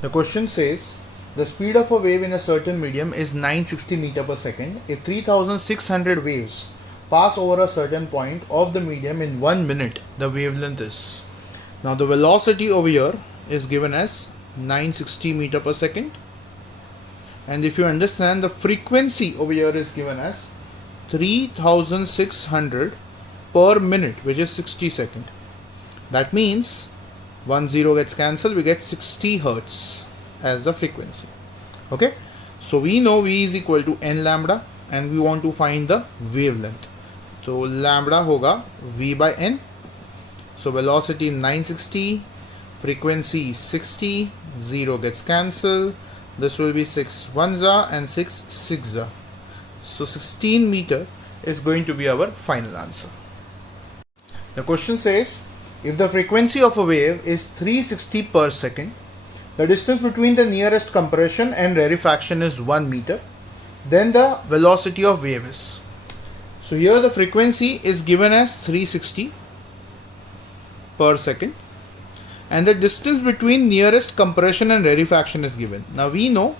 The question says the speed of a wave in a certain medium is 960 meter per second. If 3600 waves pass over a certain point of the medium in 1 minute, the wavelength is. Now the velocity over here is given as 960 meter per second, and if you understand, the frequency over here is given as 3600 per minute, which is 60 seconds. That means 10 gets cancelled, we get 60 hertz as the frequency. Okay, so we know V is equal to n lambda and we want to find the wavelength. So lambda hoga V by n. So velocity 960, frequency 60, 0 gets cancelled. This will be 6 ones and 6 sixes. So 16 meter is going to be our final answer. The question says, if the frequency of a wave is 360 per second, the distance between the nearest compression and rarefaction is 1 meter, then the velocity of wave is. So here the frequency is given as 360 per second and the distance between nearest compression and rarefaction is given. Now we know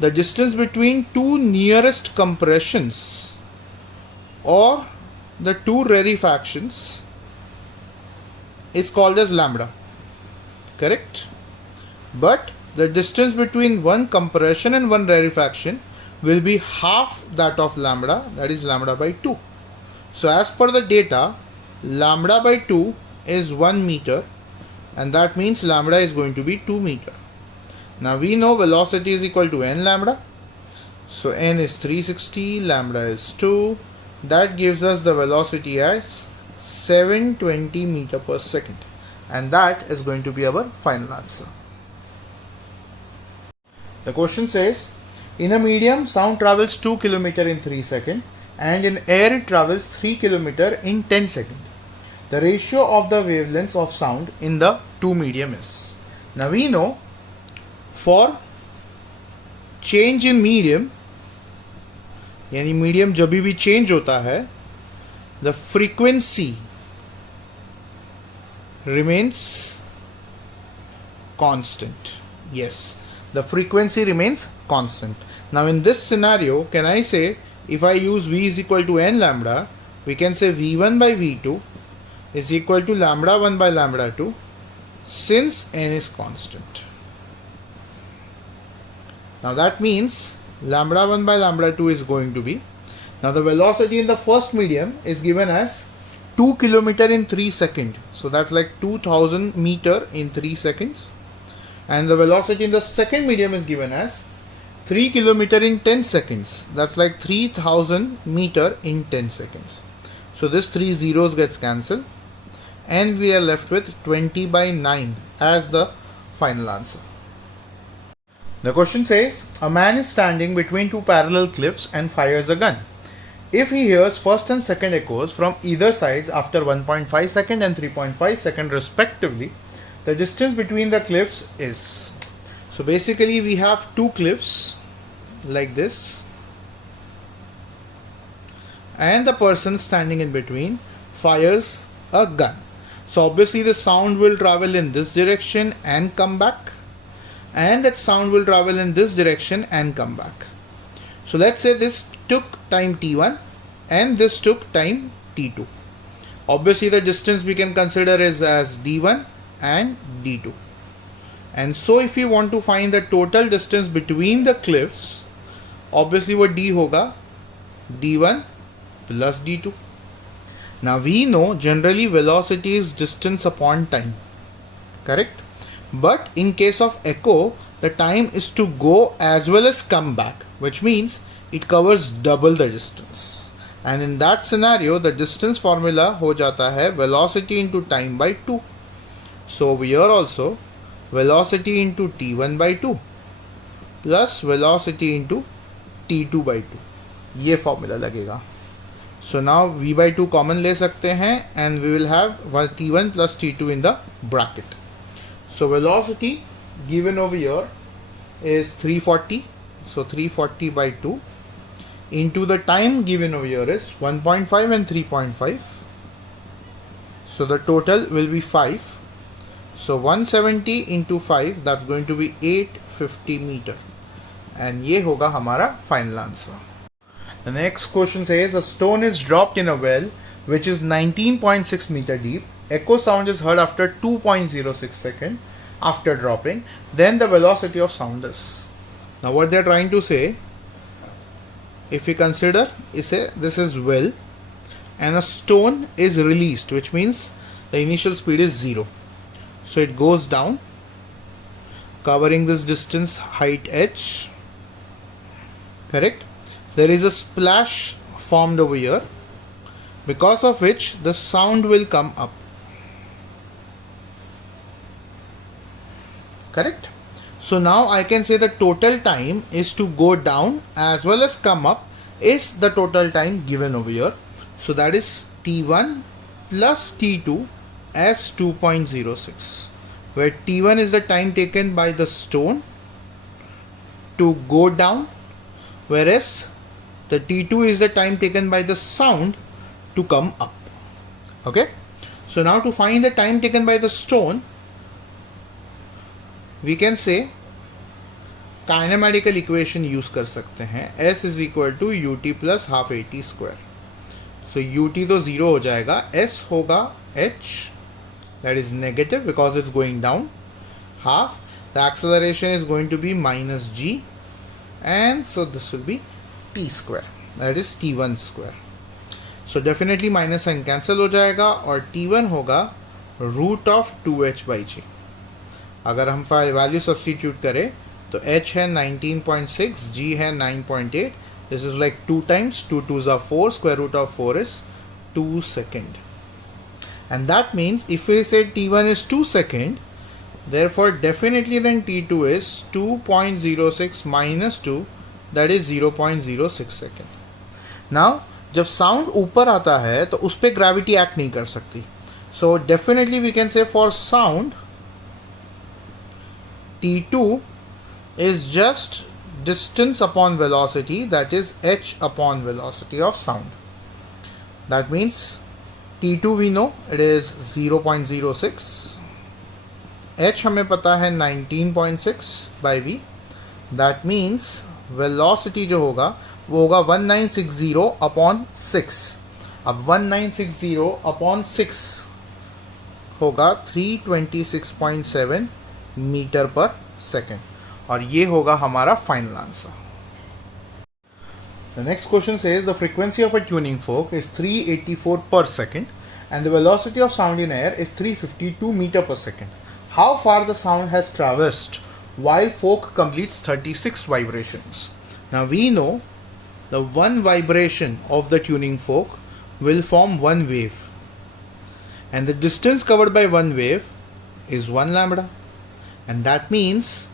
the distance between two nearest compressions or the two rarefactions is called as lambda, correct? But the distance between one compression and one rarefaction will be half that of lambda, that is lambda by 2. So as per the data, lambda by 2 is 1 meter and that means lambda is going to be 2 meter. Now we know velocity is equal to n lambda. So n is 360, lambda is 2. That gives us the velocity as 720 meter per second, and that is going to be our final answer. The question says, in a medium, sound travels 2 km in 3 seconds and in air it travels 3 km in 10 seconds. The ratio of the wavelengths of sound in the two medium is. Now we know for change in medium, यानी medium जब भी change होता है, the frequency remains constant. Yes, the frequency remains constant. Now in this scenario, can I say, if I use V is equal to n lambda, we can say V1 by V2 is equal to lambda 1 by lambda 2 since n is constant. Now that means lambda 1 by lambda 2 is going to be, now the velocity in the first medium is given as 2 km in 3 seconds. So that's like 2000 meter in 3 seconds. And the velocity in the second medium is given as 3 km in 10 seconds. That's like 3000 meter in 10 seconds. So this 3 zeros gets cancelled and we are left with 20 by 9 as the final answer. The question says, a man is standing between two parallel cliffs and fires a gun. If he hears first and second echoes from either sides after 1.5 second and 3.5 second respectively, the distance between the cliffs is. So basically we have two cliffs like this and the person standing in between fires a gun. So obviously the sound will travel in this direction and come back, and that sound will travel in this direction and come back. So let's say this took time t1 and this took time t2. Obviously the distance we can consider is as d1 and d2. And so if we want to find the total distance between the cliffs, obviously what d hoga d1 plus d2. Now we know generally velocity is distance upon time, correct? But in case of echo, the time is to go as well as come back, which means it covers double the distance. And in that scenario, the distance formula ho jata hai velocity into time by 2. So over here also, velocity into t1 by 2 plus velocity into t2 by 2. ये formula लगेगा. So now v by 2 common ले सकते हैं and we will have t1 plus t2 in the bracket. So velocity given over here is 340. So 340 by 2 into the time given over here is 1.5 and 3.5. So the total will be 5. So 170 into 5, that's going to be 850 meter. And ये होगा हमारा final answer. The next question says a stone is dropped in a well which is 19.6 meter deep. Echo sound is heard after 2.06 seconds after dropping. Then the velocity of sound is. Now what they are trying to say, if we consider this is well and a stone is released, which means the initial speed is 0. So it goes down, covering this distance height h. Correct? There is a splash formed over here, because of which the sound will come up. Correct? So now I can say the total time is to go down as well as come up is the total time given over here. So that is T1 plus T2 as 2.06, where T1 is the time taken by the stone to go down, whereas the T2 is the time taken by the sound to come up. Okay, so now to find the time taken by the stone, we can say kinematical equation use कर सकते हैं. S is equal to ut plus half AT square. So ut तो zero हो जाएगा, S होगा h, that is negative because it's going down, half the acceleration is going to be minus g, and so this will be t square, that is t1 square. So definitely minus sign cancel हो जाएगा और t1 होगा root of 2h by g. अगर हम value substitute करें तो h है 19.6, g है 9.8. This is like 2 times 2 2s are 4, square root of 4 is 2 second. And that means if we say t1 is 2 second, therefore definitely then t2 is 2.06 minus 2, that is 0.06 second. Now जब sound ऊपर आता है तो उस पर gravity act नहीं कर सकती. So definitely we can say for sound t2 is just distance upon velocity, that is h upon velocity of sound. That means t2 we know it is 0.06, h हमें पता है 19.6 by v. That means velocity जो होगा वो होगा 1960 upon 6. अब 1960 upon 6 होगा 326.7 metre per second, और ये होगा हमारा final answer. The next question says the frequency of a tuning fork is 384 per second and the velocity of sound in air is 352 meter per second. How far the sound has traversed while fork completes 36 vibrations? Now we know the one vibration of the tuning fork will form one wave, and the distance covered by one wave is 1 lambda, and that means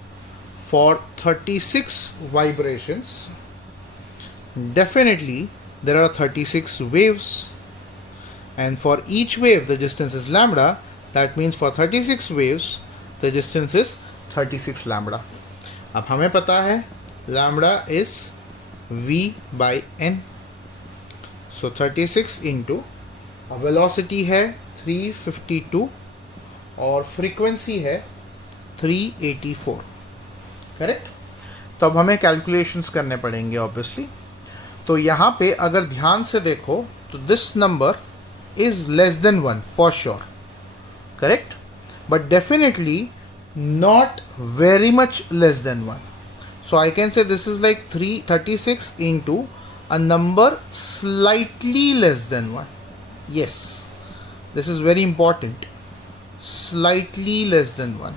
for 36 vibrations definitely there are 36 waves, and for each wave the distance is lambda. That means for 36 waves the distance is 36 lambda. अब हमें पता है lambda is v by n. So 36 into velocity है 352 और frequency है 384. Correct? तो अब हमें कैलकुलेशंस करने पड़ेंगे ऑब्वियसली. तो यहाँ पे अगर ध्यान से देखो तो this number is less than 1 for sure. Correct? But definitely not very much less than 1. So I can say this is like 336 into a number slightly less than 1. Yes, this is very important. Slightly less than 1.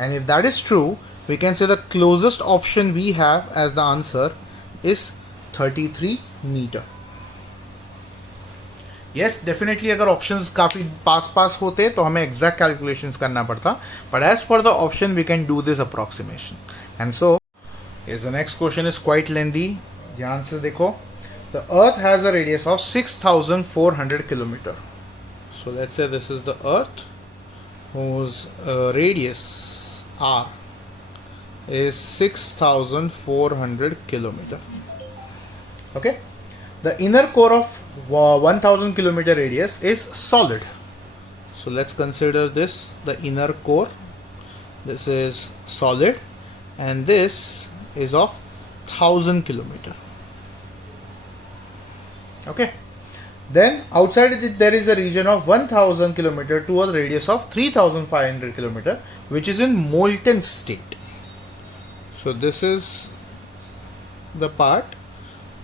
And if that is true, we can say the closest option we have as the answer is 33 meter. Yes, definitely अगर options काफ़ी पास होते तो हमें exact calculations करना पड़ता, but as per the option we can do this approximation. And so yes, the next question is quite lengthy. ध्यान से देखो. The earth has a radius of 6,400 kilometer. So let's say this is the earth whose radius r is 6,400 kilometer. Okay, the inner core of 1,000 kilometer radius is solid. So let's consider this the inner core. This is solid, and this is of 1000 kilometer. Okay. Then outside it there is a region of 1000 kilometer to a radius of 3500 kilometer, which is in molten state. So this is the part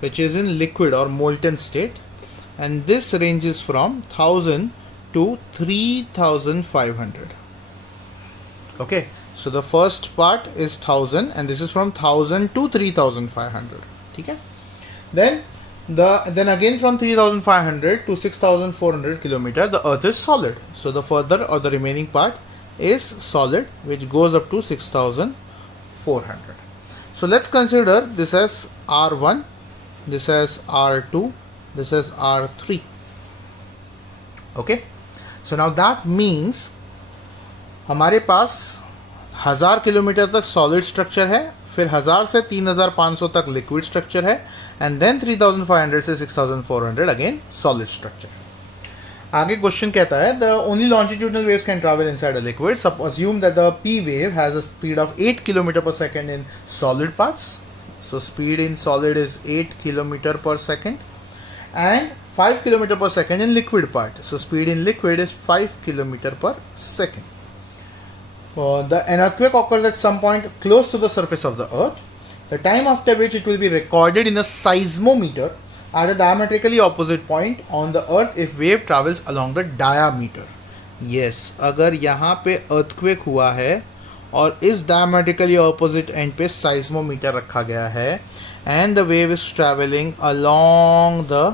which is in liquid or molten state, and this ranges from 1000 to 3500. Okay, so the first part is 1000 and this is from 1000 to 3500. Okay, then again from 3500 to 6400 kilometer the earth is solid. So the further or the remaining part is solid, which goes up to 6400. So let's consider this as R1, this as R2, this as R3. Okay, so now that means हमारे पास 1000 kilometre तक solid structure है, फिर 1000 से 3500 तक liquid structure है, and then 3500 से 6400 again solid structure. आगे क्वेश्चन कहता है the only longitudinal waves can travel inside a liquid. Assume that the P wave has a speed of 8 kilometre per second in solid parts. So speed in solid is 8 kilometre per second and 5 kilometer per second in liquid part. So speed in liquid is 5 kilometer per second. An earthquake occurs at some point close to the surface of the earth, the time after which it will be recorded in a seismometer at a diametrically opposite point on the earth if wave travels along the diameter. Yes, अगर यहाँ पे earthquake हुआ है और इस diametrically opposite end पे seismometer रखा गया है and the wave is traveling along the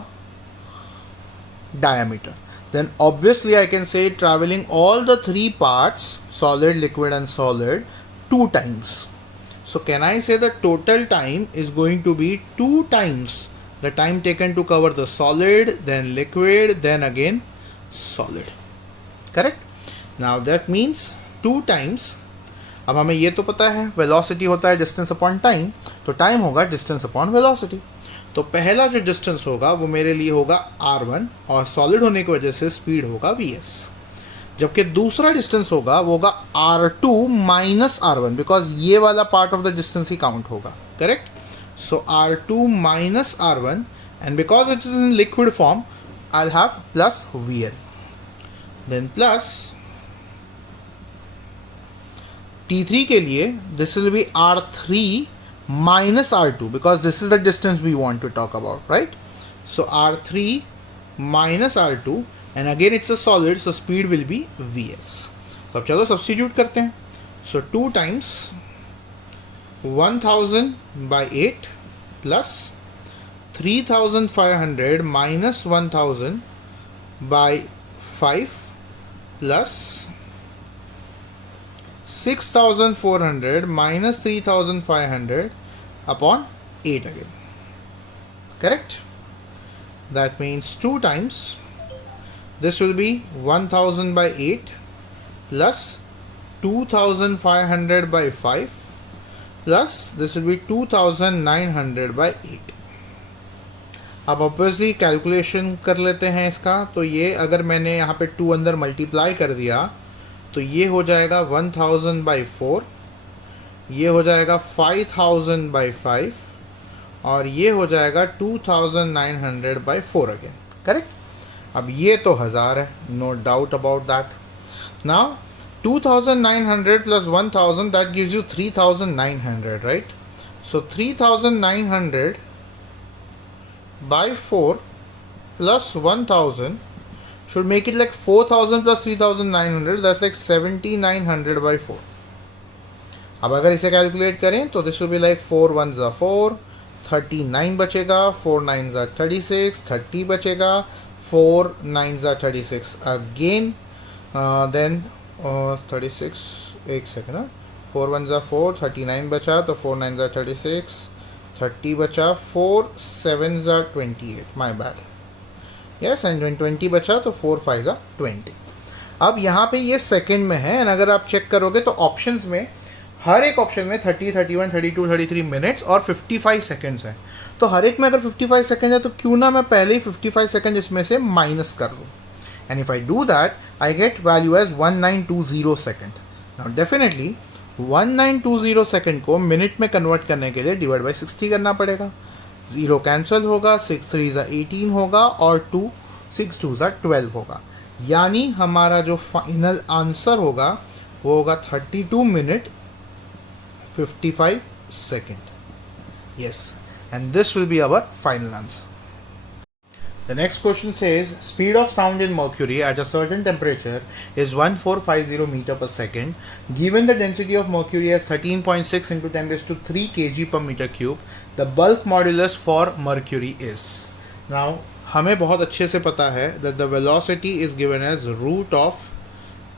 diameter, then obviously I can say traveling all the three parts, solid, liquid and solid, 2 times. So can I say the total time is going to be 2 times the time taken to cover the solid, then liquid, then again solid. Correct? Now that means 2 times. अब हमें ये तो पता है velocity होता है distance upon time, तो time होगा डिस्टेंस अपॉन वेलोसिटी. तो पहला जो डिस्टेंस होगा वो मेरे लिए होगा r1 और सॉलिड होने की वजह से स्पीड होगा vs. जबकि दूसरा डिस्टेंस होगा वो होगा r2 माइनस r1, बिकॉज ये वाला पार्ट ऑफ द डिस्टेंस ही काउंट होगा. Correct? So r2 minus r1, and because it is in liquid form I will have plus vl, then plus T3 के लिए this will be R3 minus R2 because this is the distance we want to talk about, right? So R3 minus R2, and again it's a solid, so speed will be Vs. तो अब चलो substitute करते हैं. So 2 times 1000 by 8 plus 3500 minus 1000 by 5 plus 6400 minus 3500 upon 8 again. Correct? That means 2 times. This will be 1000 by 8 plus 2500 by 5 plus this will be 2900 by 8. अब obviously calculation कर लेते हैं इसका. तो ये अगर मैंने यहाँ पे 2 अंदर मल्टीप्लाई कर दिया तो ये हो जाएगा 1000 by 4, ये हो जाएगा 5000 by 5 और ये हो जाएगा 2900 by 4 अगेन. करेक्ट? अब ये तो 1000 है, no doubt about that. Now 2900 plus 1000 that gives you 3900, right? So 3900 by 4 plus 1000 should make it like 4000 plus 3900, that's like 7900 by 4. अब अगर इसे कैलकुलेट करें तो दिस विल बी लाइक 4 1 ज़ा 4, 39 बचेगा, 4 9 ज़ा 36, 30 बचेगा, 4 9 ज़ा 36 अगेन, देन 36, एक सेकेंड, 4 1 ज़ा 4, 39 बचा तो 4 9 ज़ा 36, 30 बचा, 4 7 ज़ा 28, माई बैड. यस, एंड 20 बचा तो 4 5 ज़ा 20. अब यहाँ पे ये सेकेंड में है, एंड अगर आप चेक करोगे तो ऑप्शंस में हर एक ऑप्शन में 30, 31, 32, 33 मिनट्स और 55 सेकेंड्स हैं. तो हर एक में अगर 55 सेकेंड है तो क्यों ना मैं पहले ही 55 सेकेंड इसमें से माइनस कर लूँ. And if I do that I get value as 1920 second. Now definitely 1920 second को मिनट में कन्वर्ट करने के लिए डिवाइड बाई 60 करना पड़ेगा. 0 कैंसिल होगा, 6 3 18 होगा और 2 6 2 12 होगा. यानी हमारा जो फाइनल आंसर होगा वो होगा 32 minute 55 second. Yes, and this will be our final answer. The next question says speed of sound in mercury at a certain temperature is 1450 meter per second. Given the density of mercury as 13.6 into 10 raised to 3 kg per meter cube, the bulk modulus for mercury is. Now हमें बहुत अच्छे से पता है that the velocity is given as root of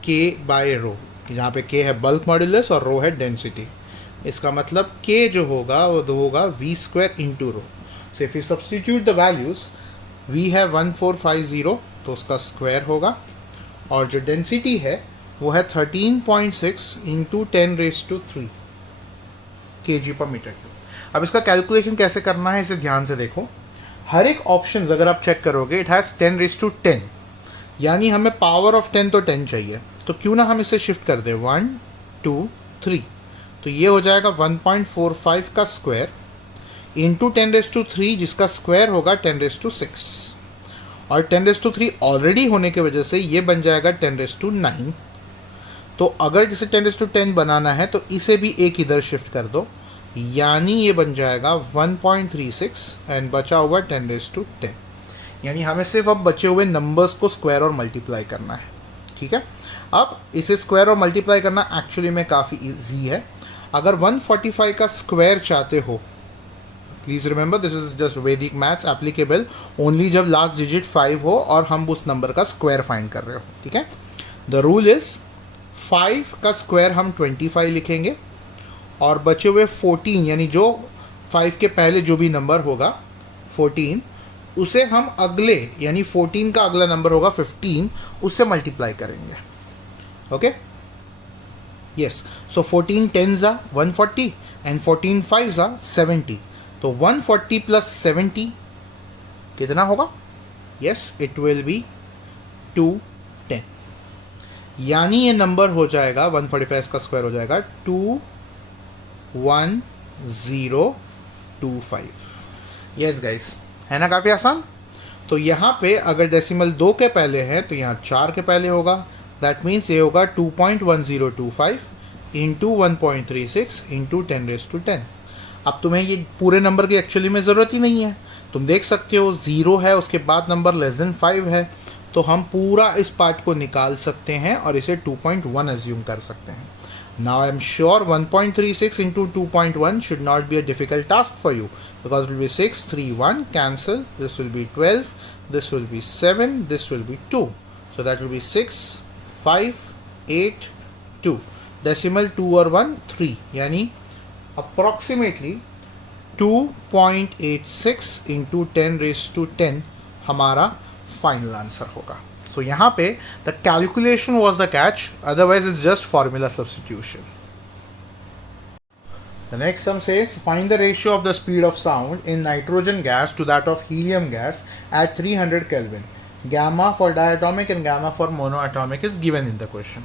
k by rho. यहाँ पे k है bulk modulus और rho है density. इसका मतलब k जो होगा वो होगा v square into rho. So if we substitute the values, v है 1450 तो उसका स्क्वायर होगा और जो डेंसिटी है वो है 13.6 इंटू 10 रेज टू 3 kg पर मीटर क्यूब. अब इसका कैलकुलेशन कैसे करना है इसे ध्यान से देखो. हर एक ऑप्शन अगर आप चेक करोगे इट हैज़ 10 रेज टू 10, यानी हमें पावर ऑफ 10 तो 10 चाहिए. तो क्यों ना हम इसे शिफ्ट कर दें 1 2 3. तो ये हो जाएगा 1.45 का स्क्वायर इंटू 10 रेज टू 3 जिसका स्क्वायर होगा 10 रेज टू 6 और 10 रेज टू 3 ऑलरेडी होने की वजह से ये बन जाएगा 10 रेज टू 9. तो अगर जिसे 10 रेज टू 10 बनाना है तो इसे भी एक इधर शिफ्ट कर दो, यानी ये बन जाएगा 1.36 एंड बचा हुआ 10 रेज टू 10. यानी हमें सिर्फ अब बचे हुए नंबर्स को स्क्वायर और मल्टीप्लाई करना है. ठीक है, अब इसे स्क्वायर और मल्टीप्लाई करना एक्चुअली में काफ़ी ईजी है. अगर 145 का स्क्वायर चाहते हो, please remember this is just वैदिक मैथ्स एप्लीकेबल ओनली जब लास्ट डिजिट 5 हो और हम उस नंबर का स्क्वायर फाइंड कर रहे हो. ठीक है, द रूल इज 5 का स्क्वायर हम 25 लिखेंगे और बचे हुए 14 यानी जो 5 के पहले जो भी नंबर होगा 14 उसे हम अगले यानी 14 का अगला नंबर होगा 15 उससे मल्टीप्लाई करेंगे. Okay, yes, so 14 10s are 140 and 14 5s are 70. तो 140 प्लस 70 कितना होगा? Yes, it will be 210. यानी ये नंबर हो जाएगा 145 का स्क्वायर हो जाएगा 21025. यस गाइस, है ना काफ़ी आसान. तो यहाँ पे अगर डेसिमल 2 के पहले है तो यहाँ 4 के पहले होगा. दैट मीन्स ये होगा 2.1025 इंटू 1.36 इंटू 10 रेज टू 10. अब तुम्हें ये पूरे नंबर की एक्चुअली में ज़रूरत ही नहीं है. तुम देख सकते हो 0 है उसके बाद नंबर लेस देन 5 है, तो हम पूरा इस पार्ट को निकाल सकते हैं और इसे 2.1 एज्यूम कर सकते हैं. Now I am sure 1.36 into 2.1 should not be a difficult task for you because will be 6 3 1 cancel, this will be 12, this will be 7, this will be 2, so that will be 6 5 8 2. Decimal 2 और 1 3 यानी approximately 2.86 into 10 raised to 10 हमारा final answer होगा. सो यहाँ पे the calculation was the catch, otherwise it's just formula substitution. The next sum says find the ratio of the speed of sound in nitrogen gas to that of helium gas at 300 Kelvin. Gamma for diatomic and gamma for monoatomic is given in the question.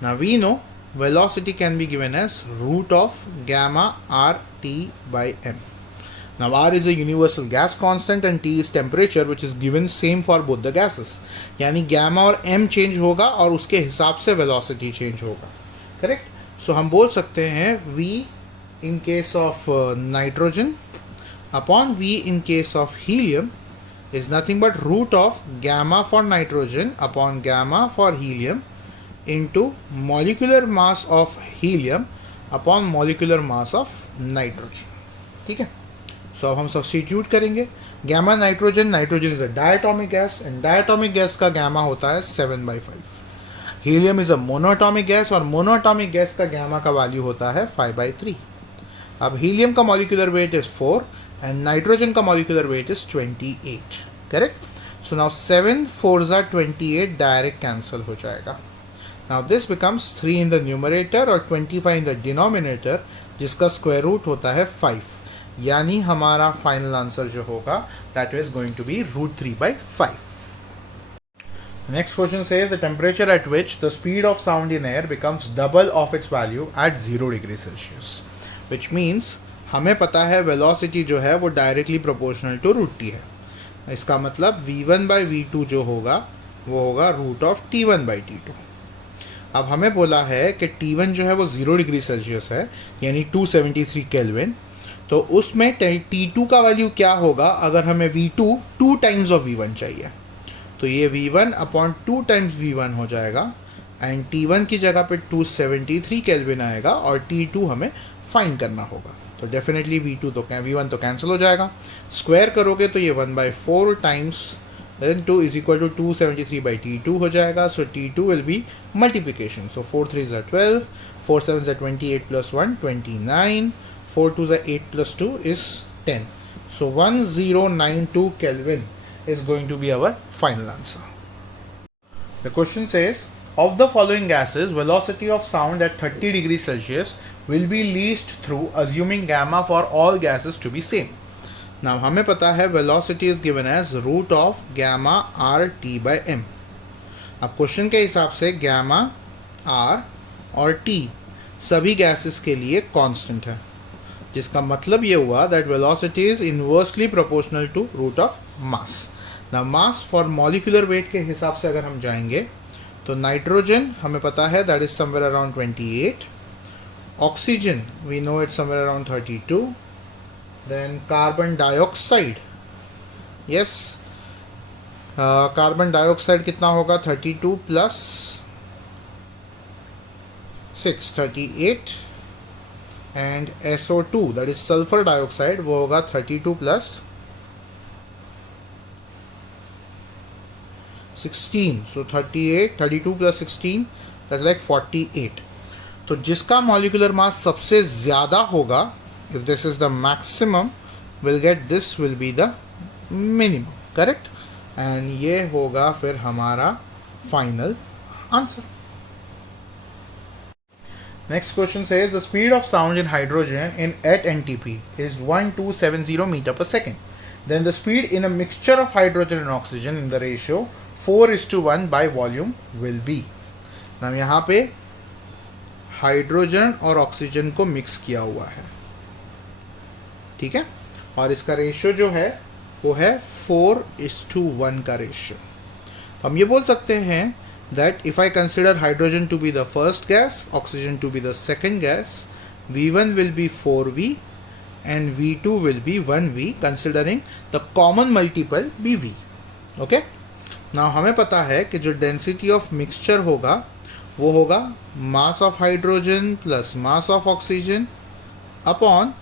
Now we know velocity can be given as root of gamma RT by m. Now R is a universal gas constant and T is temperature which is given same for both the gases. यानी gamma और m change होगा और उसके हिसाब से velocity change होगा. Correct. सो हम बोल सकते हैं V in case of nitrogen upon V in case of helium is nothing but root of gamma for nitrogen upon gamma for helium into molecular mass of helium upon molecular mass of nitrogen. ठीक है, सो अब हम substitute करेंगे. Gamma nitrogen, nitrogen is a diatomic gas and diatomic gas का gamma होता है 7/5. Helium is a monoatomic gas और monoatomic gas का गैमा का वैल्यू होता है 5/3. अब हीलियम का molecular weight is 4 and nitrogen का molecular weight is 28. Correct. So now 7 4s are 28 direct cancel हो जाएगा. Now this becomes 3 in the numerator और 25 in the denominator जिसका स्क्वायर रूट होता है 5. यानी हमारा फाइनल आंसर जो होगा that is going to be √3/5. Next question says the temperature at which the speed of sound in air becomes double of its value at 0 degree Celsius, which means हमें पता है velocity जो है वो directly proportional to root t है. इसका मतलब v1 by v2 जो होगा वो होगा root of t1 by t2. अब हमें बोला है कि t1 जो है वो 0 डिग्री सेल्सियस है यानी 273 केल्विन. तो उसमें t2 का वैल्यू क्या होगा अगर हमें v2 2 टाइम्स ऑफ v1 चाहिए. तो ये v1 अपॉन 2 टाइम्स v1 हो जाएगा एंड t1 की जगह पे 273 केल्विन आएगा और t2 हमें फाइंड करना होगा. तो डेफिनेटली v1 तो कैंसिल हो जाएगा. स्क्वायर करोगे तो ये 1/4 times then 2 is equal to 273 by t2 हो जाएगा. सो t2 will be multiplication. So 4 3s are 12, 4 7s are 28 plus 1 29, 4 2s are 8 plus 2 is 10. So 1092 Kelvin is going to be our final answer. The question says, of the following gases, velocity of sound at 30 degrees Celsius will be least through assuming gamma for all gases to be same. Now हमें पता है velocity is given as root of gamma r t by m. अब question के हिसाब से gamma r और t सभी gases के लिए कांस्टेंट है, जिसका मतलब ये हुआ that velocity is inversely proportional to root of mass. Now mass for molecular weight के हिसाब से अगर हम जाएंगे तो नाइट्रोजन हमें पता है that is somewhere around 28, oxygen we know it's somewhere around 32, then carbon dioxide, yes, carbon dioxide कितना होगा 32 plus 6 38, and SO2 that is sulfur dioxide वो होगा 32 plus 16, so 38 32 plus 16 that's like 48. तो जिसका मॉलिक्यूलर मास सबसे ज़्यादा होगा, if this is the maximum, will get this will be the minimum, correct? and ये होगा फिर हमारा final answer. Next question says the speed of sound in hydrogen in at NTP is 1270 meter per second. Then the speed in a mixture of hydrogen and oxygen in the ratio 4:1 by volume will be. now यहाँ पे hydrogen और oxygen को mix किया हुआ है, ठीक है, और इसका रेशियो जो है वो है 4:1 का रेशियो. हम ये बोल सकते हैं that if I consider hydrogen to be the first gas, oxygen to be the second gas, V1 will be 4V and V2 will be 1V considering the common multiple BV. Okay? Now हमें पता है कि जो density of mixture होगा वो होगा mass of hydrogen plus mass of oxygen upon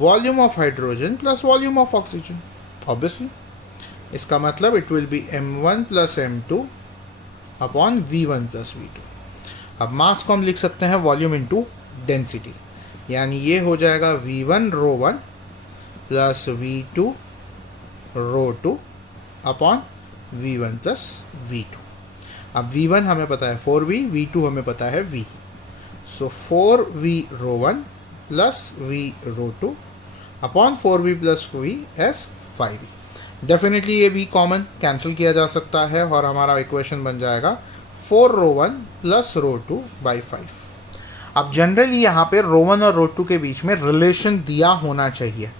volume of hydrogen plus volume of oxygen. Obviously, इसका मतलब it will be M1 plus M2 upon V1 plus V2. अब मास को हम लिख सकते हैं वॉल्यूम इनटू डेंसिटी, यानी ये हो जाएगा V1 रो 1 प्लस V2 रो 2 अपॉन V1 प्लस V2. अब V1 हमें पता है 4V, V2 हमें पता है V. सो 4V रो 1 प्लस V रो 2 upon 4V plus V S 5V. Definitely ये v कॉमन कैंसिल किया जा सकता है और हमारा इक्वेशन बन जाएगा 4 रो 1 प्लस रो 2 बाई 5. अब जनरली यहाँ पे रो 1 और रो 2 के बीच में रिलेशन दिया होना चाहिए,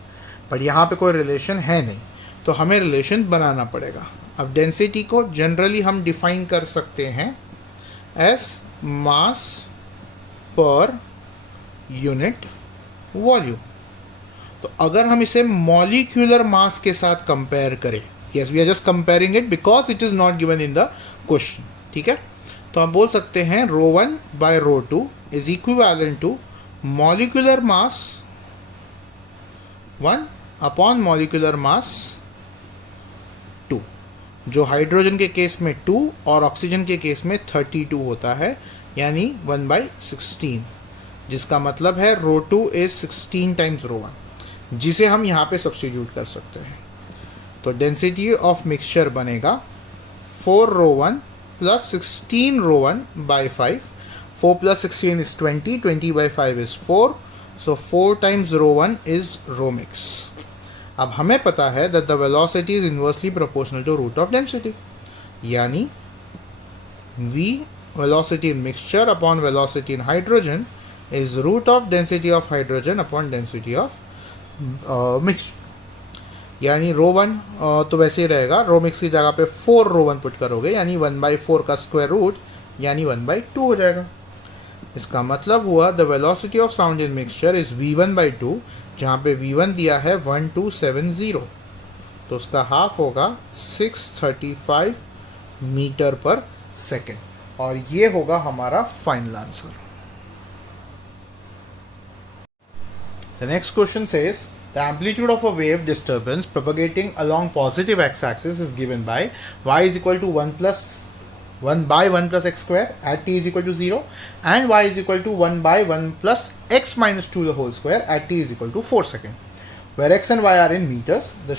पर यहाँ पे कोई रिलेशन है नहीं, तो हमें रिलेशन बनाना पड़ेगा. अब डेंसिटी को जनरली हम डिफाइन कर सकते हैं एज मास पर यूनिट वॉल्यूम. तो अगर हम इसे मॉलिक्यूलर मास के साथ कंपेयर करें, yes we are just comparing it because it is not given in the question, ठीक है, तो हम बोल सकते हैं rho 1 by rho 2 is equivalent to molecular mass 1 upon molecular mass 2, जो हाइड्रोजन के केस में 2 और ऑक्सीजन के केस में 32 होता है, यानी 1/16, जिसका मतलब है रो 2 इज 16 टाइम्स रो 1, जिसे हम यहाँ पे सब्स्टिट्यूट कर सकते हैं. तो डेंसिटी ऑफ मिक्सचर बनेगा 4 rho 1 plus 16 rho 1 by 5. 4 plus 16 is 20, 20 by 5 is 4, so 4 times rho 1 is rho mix. अब हमें पता है that the velocity is inversely proportional to root of density, यानी V, velocity in mixture upon velocity in hydrogen, is root of density of hydrogen upon density of mixture. यानी रो one तो वैसे ही रहेगा, रो mix की जगह पे 4 रो वन पुट करोगे यानी 1/4 का स्क्वायर रूट यानी 1/2 हो जाएगा. इसका मतलब हुआ the velocity of sound in mixture is v1/2, जहाँ पे v1 दिया है 1270, तो उसका हाफ होगा 635 मीटर पर सेकेंड, और ये होगा हमारा final answer. The next question says the amplitude of a wave disturbance propagating along positive x-axis is given by y is equal to 1 by 1 plus x square at t is equal to 0 and y is equal to 1 by 1 plus x minus 2 the whole square at t is equal to 4 seconds. Where x and y are in meters, the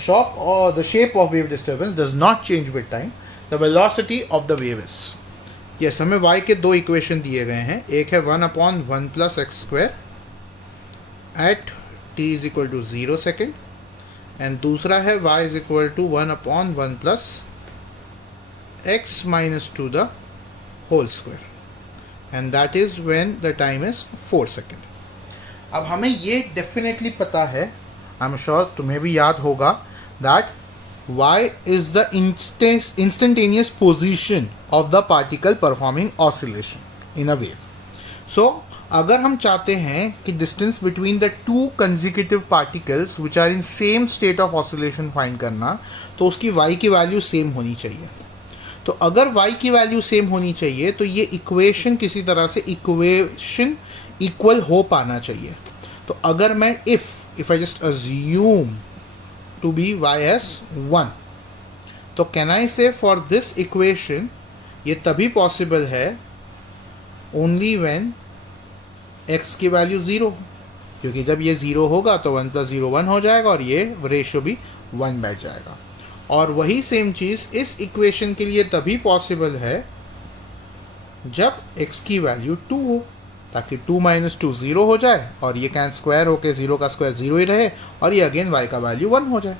shape of wave disturbance does not change with time. The velocity of the wave is. Yes, हमें y के दो equation दिए गए हैं. एक है 1/1 plus x square at t is equal to 0 second, and दूसरा है y is equal to 1/1 plus x minus 2 the whole square, and that is when the time is 4 second. अब हमें ये डेफिनेटली पता है, आई एम श्योर तुम्हें भी याद होगा, that y is the instantaneous position of the particle performing oscillation in a wave. So अगर हम चाहते हैं कि distance between the two consecutive particles which are in same state of oscillation find करना, तो उसकी y की वैल्यू सेम होनी चाहिए. तो अगर y की वैल्यू सेम होनी चाहिए तो ये इक्वेशन किसी तरह से इक्वेशन इक्वल हो पाना चाहिए. तो अगर मैं if I just assume to be y as 1, तो कैन आई से फॉर दिस इक्वेशन ये तभी पॉसिबल है ओनली व्हेन x की वैल्यू 0, क्योंकि जब ये 0 होगा तो 1 + 0 1 हो जाएगा और ये रेशियो भी 1 बैठ जाएगा. और वही सेम चीज़ इस इक्वेशन के लिए तभी पॉसिबल है जब x की वैल्यू 2 हो, ताकि 2 - 2 0 हो जाए और ये कैन स्क्वायर होके 0 का स्क्वायर 0 ही रहे और ये अगेन y का वैल्यू 1 हो जाए.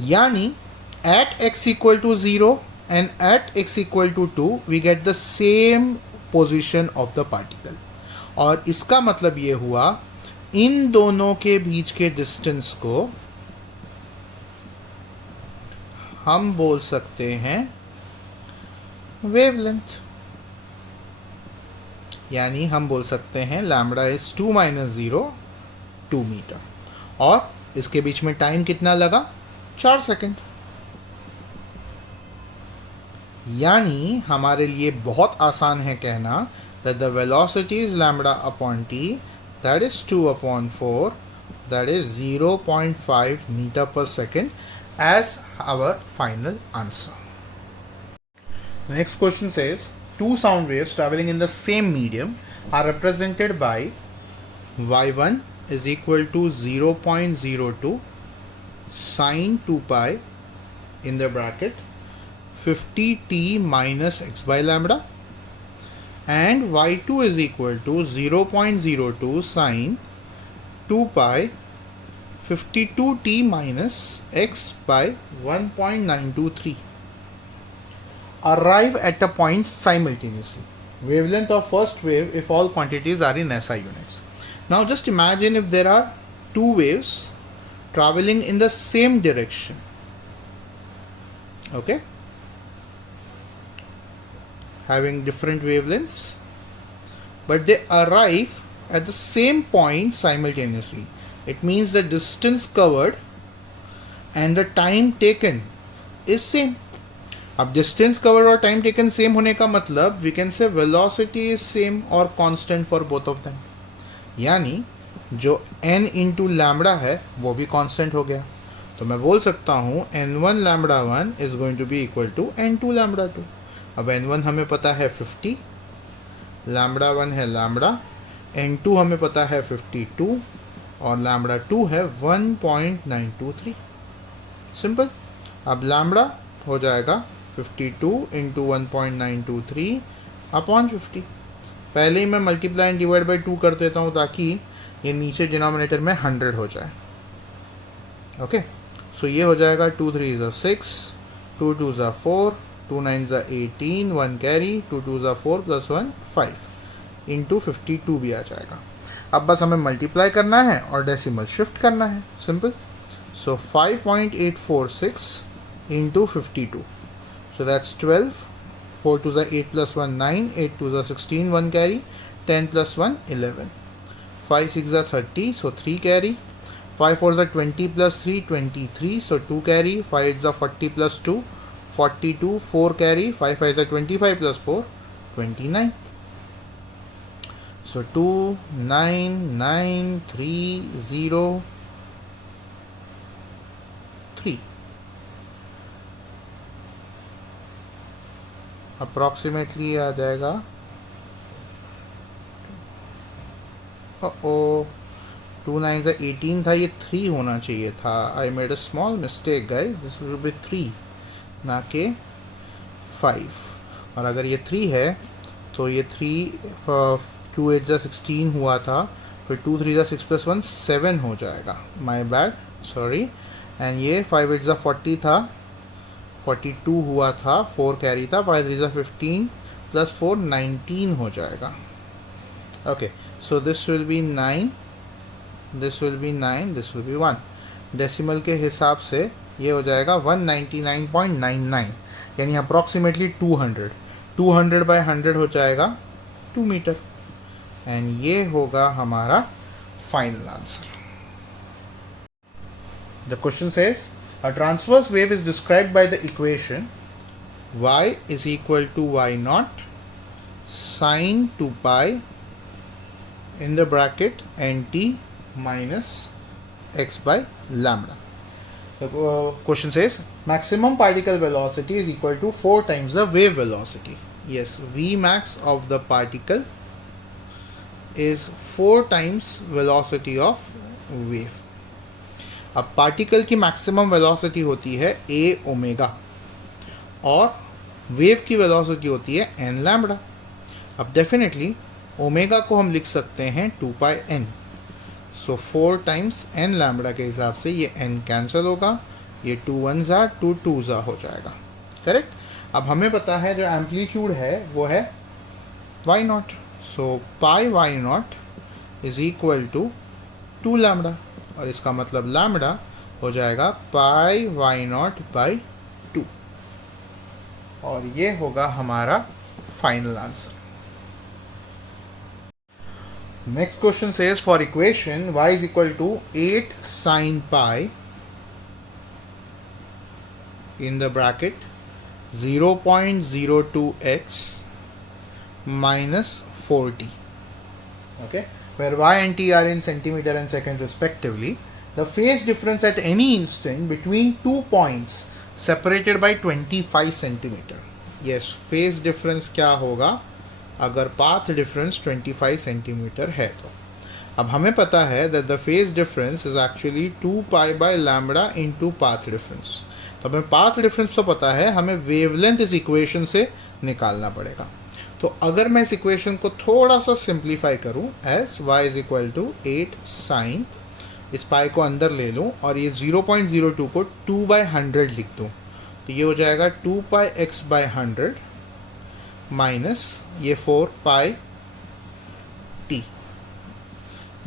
यानी at x = 0 and at x = 2 we get the same position of the particle. और इसका मतलब ये हुआ इन दोनों के बीच के डिस्टेंस को हम बोल सकते हैं वेवलेंथ, यानी हम बोल सकते हैं लैम्बडा इज 2 - 0 2 मीटर. और इसके बीच में टाइम कितना लगा? 4 सेकंड. यानी हमारे लिए बहुत आसान है कहना that the velocity is lambda upon t, that is 2/4, that is 0.5 meter per second as our final answer. The next question says two sound waves traveling in the same medium are represented by y1 is equal to 0.02 sine 2 pi in the bracket 50t minus x by lambda, and y2 is equal to 0.02 sine 2 pi 52t minus x by 1.923. Arrive at the points simultaneously. Wavelength of first wave if all quantities are in SI units. Now just imagine if there are two waves traveling in the same direction. Okay? Having different wavelengths, but they arrive at the same point simultaneously. It means the distance covered and the time taken is same. अब distance covered और time taken same होने का मतलब we can say velocity is same or constant for both of them. यानी जो n into lambda है वो भी constant हो गया. तो मैं बोल सकता हूँ n1 lambda 1 is going to be equal to n2 lambda 2. अब n1 हमें पता है 50, लैम्बडा 1 है लैम्बडा, n2 हमें पता है 52 और लैम्बडा 2 है 1.923. सिंपल. अब लैम्बडा हो जाएगा 52 × 1.923 अपॉन 50. पहले ही मैं मल्टीप्लाई एंड डिवाइड बाई 2 कर देता हूँ ताकि ये नीचे डिनोमिनेटर में 100 हो जाए. ओके, सो ये हो जाएगा 2 3 = 6, 2 2 = 4, 2 9 ज़ा 18, 1 कैरी, 2 2 ज़ा 4 प्लस 1 5 इंटू 52 भी आ जाएगा। अब बस हमें मल्टीप्लाई करना है और डेसिमल शिफ्ट करना है, simple. So 5.846 into 52, so that's 12, 4 2 ज़ा 8 प्लस 1 9, 8 2 ज़ा 16, 1 कैरी, 10 प्लस 1 11, 5 6 ज़ा 30, सो 3 कैरी, 5 4 ज़ा 20 प्लस 3 23, सो 2 कैरी, 5 8 ज़ा 40 प्लस 2 42, 4 कैरी, 5 5 ज़ा 25 प्लस 4 29, so 2 9 9 3 0 3 अप्रॉक्सीमेटली आ जाएगा। ओ 2 9 ज़ा 18 था, ये 3 होना चाहिए था। I made a small mistake guys, this will be 3 ना के 5। और अगर ये 3 है तो ये 3 2 8 ज़ा 16 हुआ था, फिर 2 3 ज़ा 6 प्लस 1 7 हो जाएगा, माई बैड, सॉरी। एंड ये 5 8 ज़ा 40 था, 42 हुआ था, 4 कैरी था, 5 3 ज़ा 15 प्लस 4 19 हो जाएगा। Okay, so this will be 9, this will be 9, this will be 1। Decimal के हिसाब से ये हो जाएगा 199.99, यानी अप्रॉक्सीमेटली 200। 200 बाय 100 हो जाएगा 2 मीटर, एंड ये होगा हमारा final answer. The question says a transverse wave is described by the equation y is equal to y naught sine 2 pi in the bracket nt minus x by lambda. The question says maximum particle velocity is equal to 4 times the wave velocity. Yes, v max of the particle is 4 times velocity of wave. अब particle की maximum velocity होती है ए omega और wave की velocity होती है N lambda. अब definitely omega को हम लिख सकते हैं 2 पाई एन, सो 4 टाइम्स एन लैम्बडा के हिसाब से ये एन कैंसिल होगा, ये 2 1 ज़ा 2 2 ज़ा हो जाएगा, करेक्ट। अब हमें पता है जो एम्पलीट्यूड है वो है y naught, so pi y naught is equal to 2 lambda, और इसका मतलब लैम्बडा हो जाएगा पाई वाई नॉट बाई 2, और ये होगा हमारा final answer. Next question says for equation y is equal to 8 sine pi in the bracket 0.02x minus 4t, okay, where y and t are in centimeter and seconds respectively. The phase difference at any instant between 2 points separated by 25 centimeter. Yes, phase difference क्या होगा अगर path difference 25 centimeter है तो। अब हमें पता है that the phase difference is actually 2 pi by lambda into path difference. तो हमें path difference तो पता है, हमें wavelength इस equation से निकालना पड़ेगा। तो अगर मैं इस इक्वेशन को थोड़ा सा सिंप्लीफाई करूं as y is equal to 8 sine, इस पाई को अंदर ले लूं और ये 0.02 को 2 बाई 100 लिख दूं, तो ये हो जाएगा 2 पाई x बाई 100 माइनस ये 4 पाई t,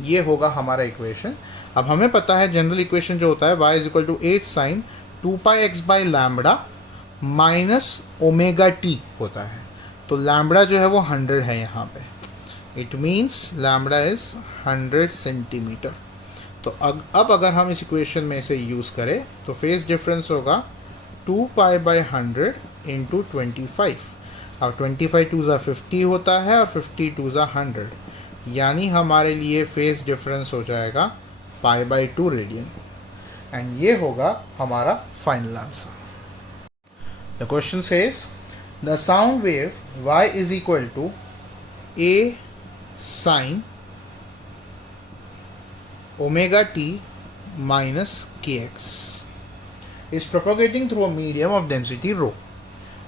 ये होगा हमारा इक्वेशन। अब हमें पता है जनरल इक्वेशन जो होता है y is equal to 8 sine 2 pi x by lambda minus omega t होता है, तो लैम्बडा जो है वो 100 है यहाँ पे, it means lambda is 100 centimetre. तो अब अगर हम इस इक्वेशन में इसे यूज़ करें तो फेज डिफरेंस होगा 2 पाई बाई 100 इंटू 25। अब 25 2 ज़ा 50 होता है और 50 2 ज़ा 100, यानी हमारे लिए फेज डिफरेंस हो जाएगा पाई बाई 2 रेडियन, एंड ये होगा हमारा final answer. The question says the sound wave y is equal to a sine omega t minus kx is propagating through a medium of density rho.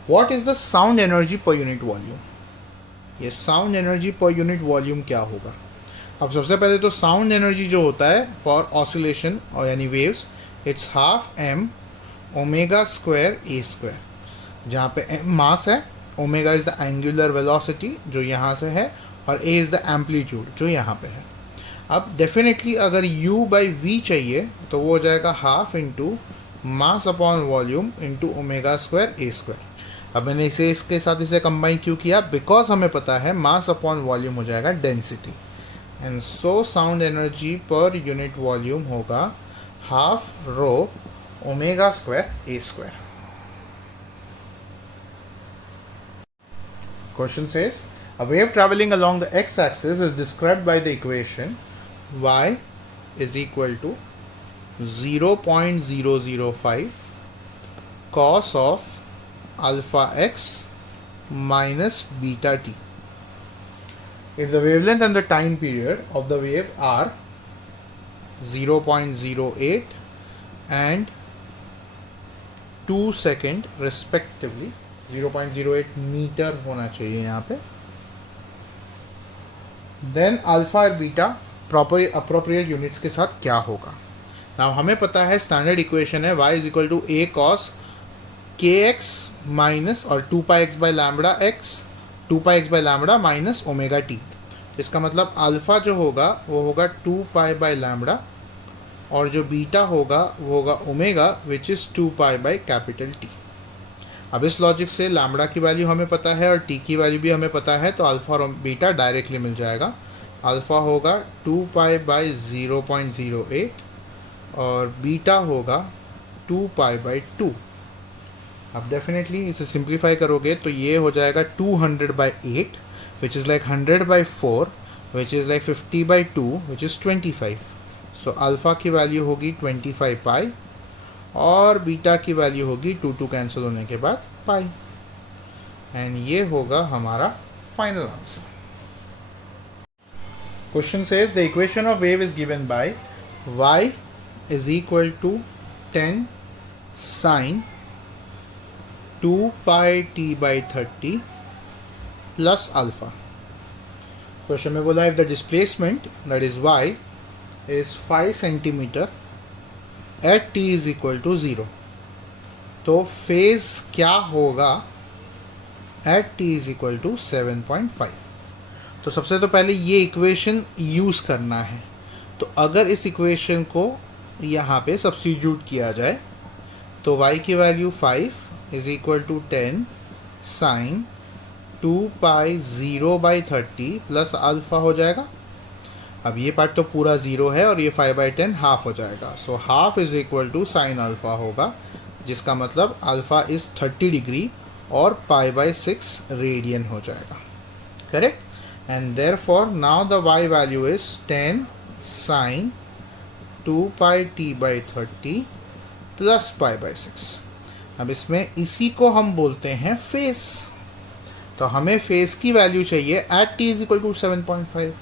What is the sound energy per unit volume? ये sound energy per unit volume क्या होगा? अब सबसे पहले तो sound energy जो होता है for oscillation और यानी waves, it's half m omega square a square, जहाँ पे मास है, omega is the angular velocity जो यहाँ से है, और ए इज़ द एम्पलीट्यूड जो यहाँ पे है। अब डेफिनेटली अगर u बाई वी चाहिए तो वो हो जाएगा half into mass upon volume into omega square A square. अब मैंने इसे इसके साथ इसे कंबाइन क्यों किया? बिकॉज हमें पता है मास अपॉन वॉल्यूम हो जाएगा density, and so sound energy per unit volume होगा half rho omega square A square. Question says a wave traveling along the x-axis is described by the equation y is equal to 0.005 cos of alpha x minus beta t. If the wavelength and the time period of the wave are 0.08 and 2 seconds respectively, 0.08 metre होना चाहिए यहाँ पे, then alpha और beta proper appropriate units के साथ क्या होगा? Now हमें पता है स्टैंडर्ड इक्वेशन है y is equal to a cos kx minus और 2πx by lambda x, 2πx by lambda minus omega t. इसका मतलब अल्फा जो होगा वो होगा 2π बाई लैम्बडा, और जो बीटा होगा वो होगा omega which is 2π by capital T. अब इस लॉजिक से लैम्बडा की वैल्यू हमें पता है और टी की वैल्यू भी हमें पता है, तो अल्फ़ा और बीटा डायरेक्टली मिल जाएगा। अल्फ़ा होगा 2π बाई 0.08 और बीटा होगा 2π बाई 2। अब डेफिनेटली इसे सिंप्लीफाई करोगे तो ये हो जाएगा 200 by 8 which is like 100 by 4 which is like 50 by 2 which is 25। So alpha की वैल्यू होगी 25 पाई और बीटा की वैल्यू होगी 2 कैंसिल होने के बाद पाई, एंड ये होगा हमारा final answer. Question says the equation of wave is given by y is equal to 10 sine 2π t by 30 plus alpha. Question में बोला if the displacement that is y is 5 centimetre at t is equal to 0, तो phase क्या होगा at t is equal to 7.5। तो सबसे तो पहले ये इक्वेशन यूज़ करना है। तो अगर इस इक्वेशन को यहाँ पे सब्स्टिट्यूट किया जाए तो y की value 5 is equal to 10 sine 2π 0/30 plus alpha हो जाएगा। अब ये पार्ट तो पूरा 0 है और ये 5/10 हाफ हो जाएगा, so half is equal to sine alpha होगा, जिसका मतलब अल्फ़ा इज़ 30 डिग्री और π/6 रेडियन हो जाएगा, correct. And therefore now the y value is 10 sine 2π t/30 plus π/6। अब इसमें इसी को हम बोलते हैं फेस। तो हमें फेस की वैल्यू चाहिए at t is equal to 7.5,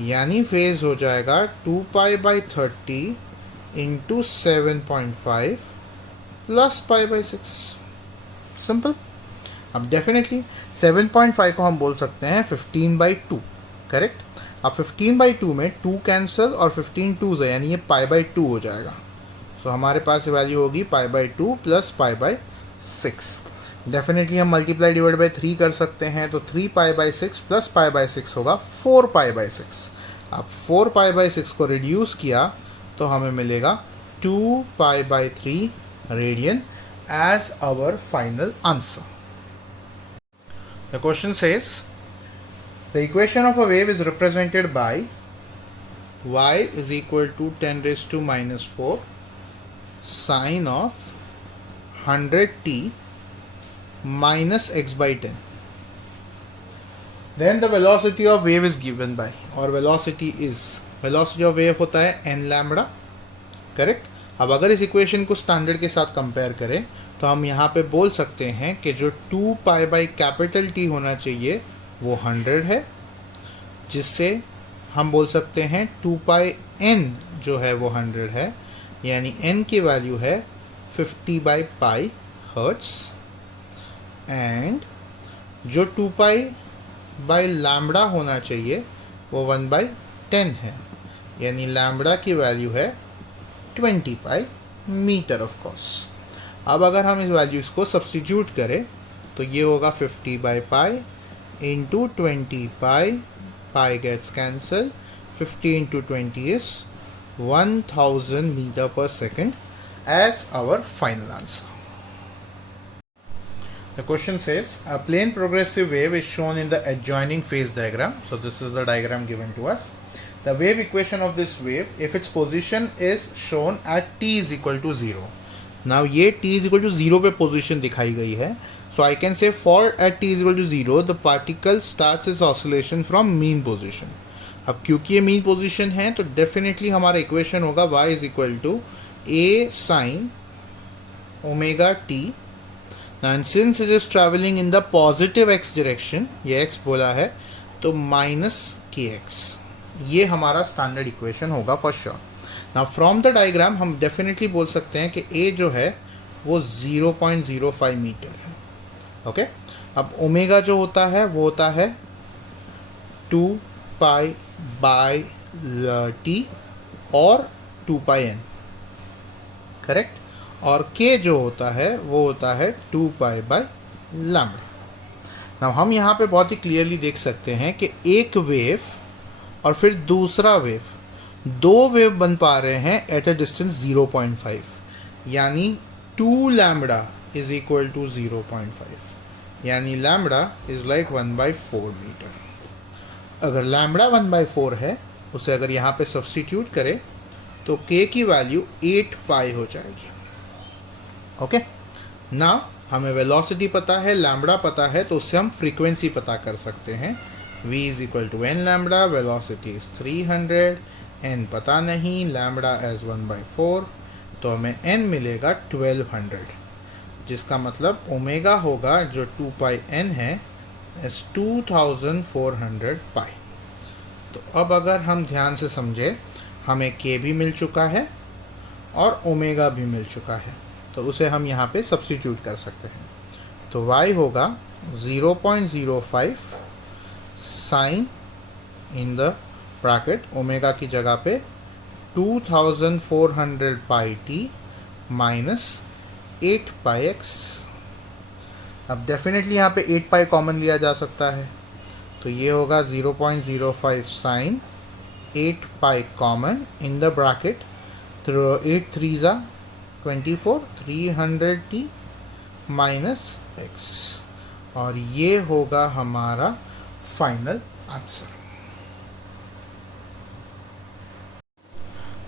यानी फेज हो जाएगा 2π/30 इंटू 7.5 प्लस π/6। सिंपल। अब डेफिनेटली 7.5 को हम बोल सकते हैं 15/2, करेक्ट। अब 15/2 में 2 कैंसिल और 15 2 है, यानी ये π/2 हो जाएगा। सो हमारे पास वैल्यू होगी π/2 प्लस π/6। डेफिनेटली हम मल्टीप्लाई डिवाइड बाई 3 कर सकते हैं, तो 3π/6 प्लस π/6 होगा 4π/6। अब 4π/6 को रिड्यूस किया तो हमें मिलेगा 2π/3 radian as our final answer. The question says the equation of a wave is represented by y is equal to 10⁻⁻4 sine of 100t minus x/10. Then the velocity of wave is given by, और velocity of wave होता है n lambda, correct. अब अगर इस equation को standard के साथ compare करें तो हम यहाँ पे बोल सकते हैं कि जो 2π/कैपिटल T होना चाहिए वो 100 है, जिससे हम बोल सकते हैं 2πn जो है वो 100 है, यानी n की वैल्यू है 50/π हर्ट्स, एंड जो 2π/लैम्बडा होना चाहिए वो 1/10 है, यानी लैम्बडा की वैल्यू है 20π मीटर ऑफ कोर्स। अब अगर हम इस वैल्यूज़ को सब्स्टिट्यूट करें तो ये होगा 50 by pi into 20 pi, pi gets cancel, 50 into 20 is 1000 metre per second as our final answer. The question says a plane progressive wave is shown in the adjoining phase diagram. So this is the diagram given to us. The wave equation of this wave, if its position is shown at t is equal to 0. Now ये t is equal to 0 पे position दिखाई गई है. So I can say for at t is equal to 0, the particle starts its oscillation from mean position. अब क्योंकि ये mean position है तो definitely हमारा equation होगा y is equal to a sin omega t, and since it is traveling in the positive x direction, ये x बोला है तो minus kx, ये हमारा स्टैंडर्ड इक्वेशन होगा for sure. Now from the diagram हम डेफिनेटली बोल सकते हैं कि a जो है वो 0.05 मीटर है. ओके, अब ओमेगा जो होता है वो होता है 2 पाई बाई टी और 2 पाई n, करेक्ट. और k जो होता है वो होता है 2 पाई बाई लैम्डा. नाउ हम यहाँ पे बहुत ही क्लियरली देख सकते हैं कि एक वेव और फिर दूसरा वेव, दो वेव बन पा रहे हैं एट अ डिस्टेंस 0.5, यानी 2 लैम्डा इज इक्वल टू 0.5, यानी लैम्डा इज लाइक 1/4 मीटर. अगर लैम्डा 1/4 है, उसे अगर यहाँ पे सब्स्टिट्यूट करें तो k की वैल्यू 8 पाई हो जाएगी. ओके, ना हमें वेलोसिटी पता है, लैम्डा पता है, तो उससे हम फ्रीक्वेंसी पता कर सकते हैं. v is equal to n lambda, velocity is 300, n पता नहीं, लैम्डा एज 1/4, तो हमें n मिलेगा 1200, जिसका मतलब ओमेगा होगा जो 2 पाई n है एज 2400 पाई. तो अब अगर हम ध्यान से समझे, हमें k भी मिल चुका है और ओमेगा भी मिल चुका है, तो उसे हम यहाँ पे सब्स्टिट्यूट कर सकते हैं. तो y होगा 0.05 sine in the bracket omega की जगह पे 2400 pi t minus 8 pi x. अब डेफिनेटली यहाँ पे 8 पाई कॉमन लिया जा सकता है, तो ये होगा 0.05 sine 8 pi common in the bracket, 8 3 24, 300t minus x, और ये होगा हमारा final answer.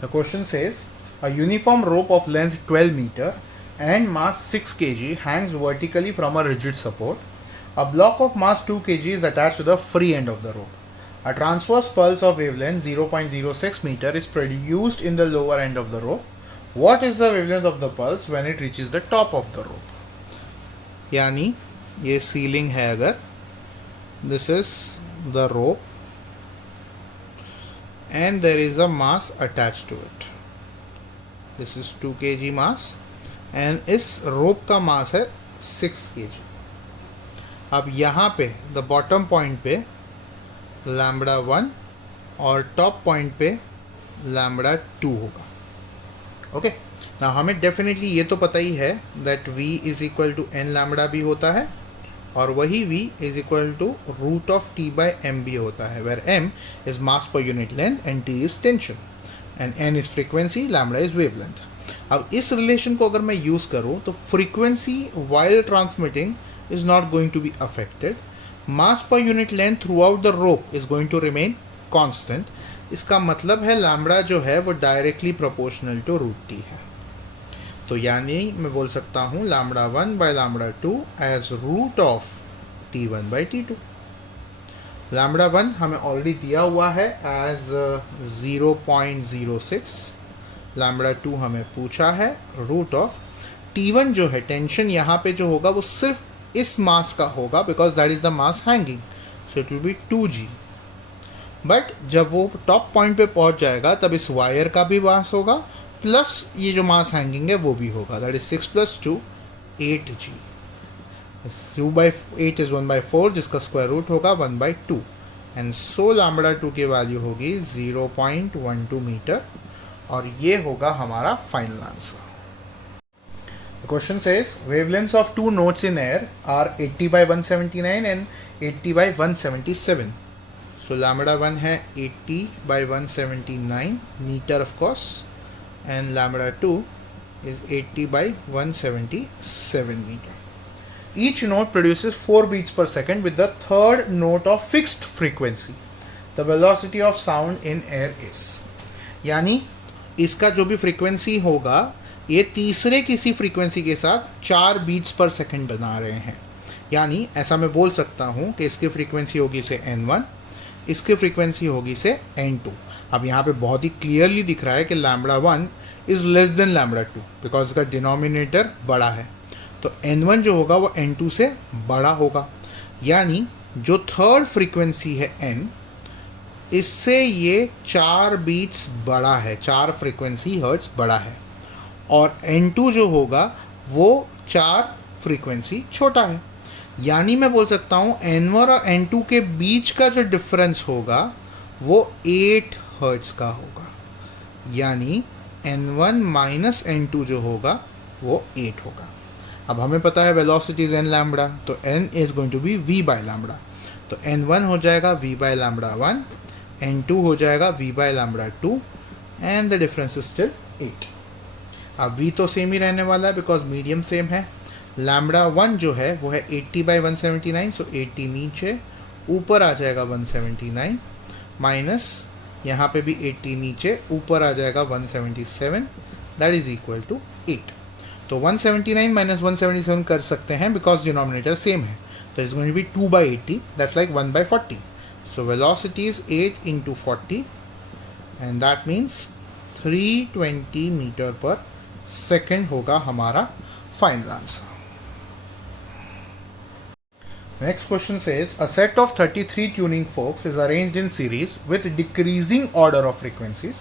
The question says a uniform rope of length 12 meter and mass 6 kg hangs vertically from a rigid support. A block of mass 2 kg is attached to the free end of the rope. A transverse pulse of wavelength 0.06 meter is produced in the lower end of the rope. What is the wavelength of the pulse when it reaches the top of the rope? यानी ये ceiling है, अगर this is the rope and there is a mass attached to it. This is 2 kg mass and इस rope का mass है 6 kg. अब यहाँ पे the bottom point पे लैम्बडा 1 और टॉप पॉइंट पे लैम्बडा 2 होगा. ओके, ना हमें डेफिनेटली ये तो पता ही है that v is equal to n lambda भी होता है, और वही v is equal to root of t by m भी होता है, where m is mass per unit length and t is tension and n is frequency, lambda is wavelength. अब इस रिलेशन को अगर मैं यूज़ करूँ तो frequency while transmitting is not going to be affected. Mass per unit length through out the rope is going to remain constant. इसका मतलब है लैम्बडा जो है वो directly proportional to root t है. तो यानी मैं बोल सकता हूँ lambda 1 by lambda 2 as root of t1 by t2. Lambda 1 हमें ऑलरेडी दिया हुआ है एज 0.06, लैम्बडा 2 हमें पूछा है रूट ऑफ t1 जो है टेंशन यहाँ पे जो होगा वो सिर्फ इस मास का होगा, because that is the mass hanging, so it will be 2g. But जब वो टॉप पॉइंट पे पहुंच जाएगा तब इस वायर का भी मास होगा, प्लस ये जो मास हैंगिंग है वो भी होगा, दैट इज 6 + 2 8g. 2/8 इज 1/4, जिसका स्क्वायर रूट होगा 1/2, एंड सो लैम्बडा 2 की वैल्यू होगी 0.12 मीटर, और ये होगा हमारा final answer. The question says wavelengths of two notes in air are 80 by 179 and 80 by 177. So lambda 1 है 80 by 179 meter of course, and lambda 2 is 80 by 177 meter. Each note produces 4 beats per second with the third note of fixed frequency. The velocity of sound in air is. यानी इसका जो भी frequency होगा ये तीसरे किसी frequency के साथ 4 बीट्स पर सेकंड बना रहे हैं. यानी ऐसा मैं बोल सकता हूँ कि इसकी फ्रीक्वेंसी होगी से n1, इसकी फ्रीक्वेंसी होगी से n2. अब यहाँ पे बहुत ही क्लियरली दिख रहा है कि lambda 1 is less than lambda 2 because इसका डिनोमिनेटर बड़ा है. तो n1 जो होगा वो n2 से बड़ा होगा. यानी जो थर्ड फ्रीक्वेंसी है n, इससे ये 4 बीट्स बड़ा है, 4 फ्रीक्वेंसी हर्ट्स बड़ा है. और n2 जो होगा वो 4 फ्रीक्वेंसी छोटा है. यानी मैं बोल सकता हूँ n1 और n2 के बीच का जो डिफरेंस होगा वो 8 हर्ट्स का होगा. यानी n1 माइनस n2 जो होगा वो 8 होगा. अब हमें पता है वेलोसिटी इज n लैम्बडा, तो n is going to be v by lambda. तो n1 हो जाएगा v बाय लैम्बडा 1, n2 हो जाएगा v by lambda 2 and the difference is still 8. अब v तो सेम ही रहने वाला है बिकॉज मीडियम सेम है. लैम्बडा 1 जो है वो है 80 बाई 179, सो 80 नीचे, ऊपर आ जाएगा 179, माइनस यहाँ पे भी 80 नीचे, ऊपर आ जाएगा 177, दैट इज इक्वल टू 8. तो 179 माइनस 177 कर सकते हैं बिकॉज डिनोमिनेटर सेम है. तो is going to be 2 by 80, that's like 1 by 40. So velocity is 8 into 40 and that means 320 metre per second होगा हमारा final answer. Next question says a set of 33 tuning forks is arranged in series with decreasing order of frequencies.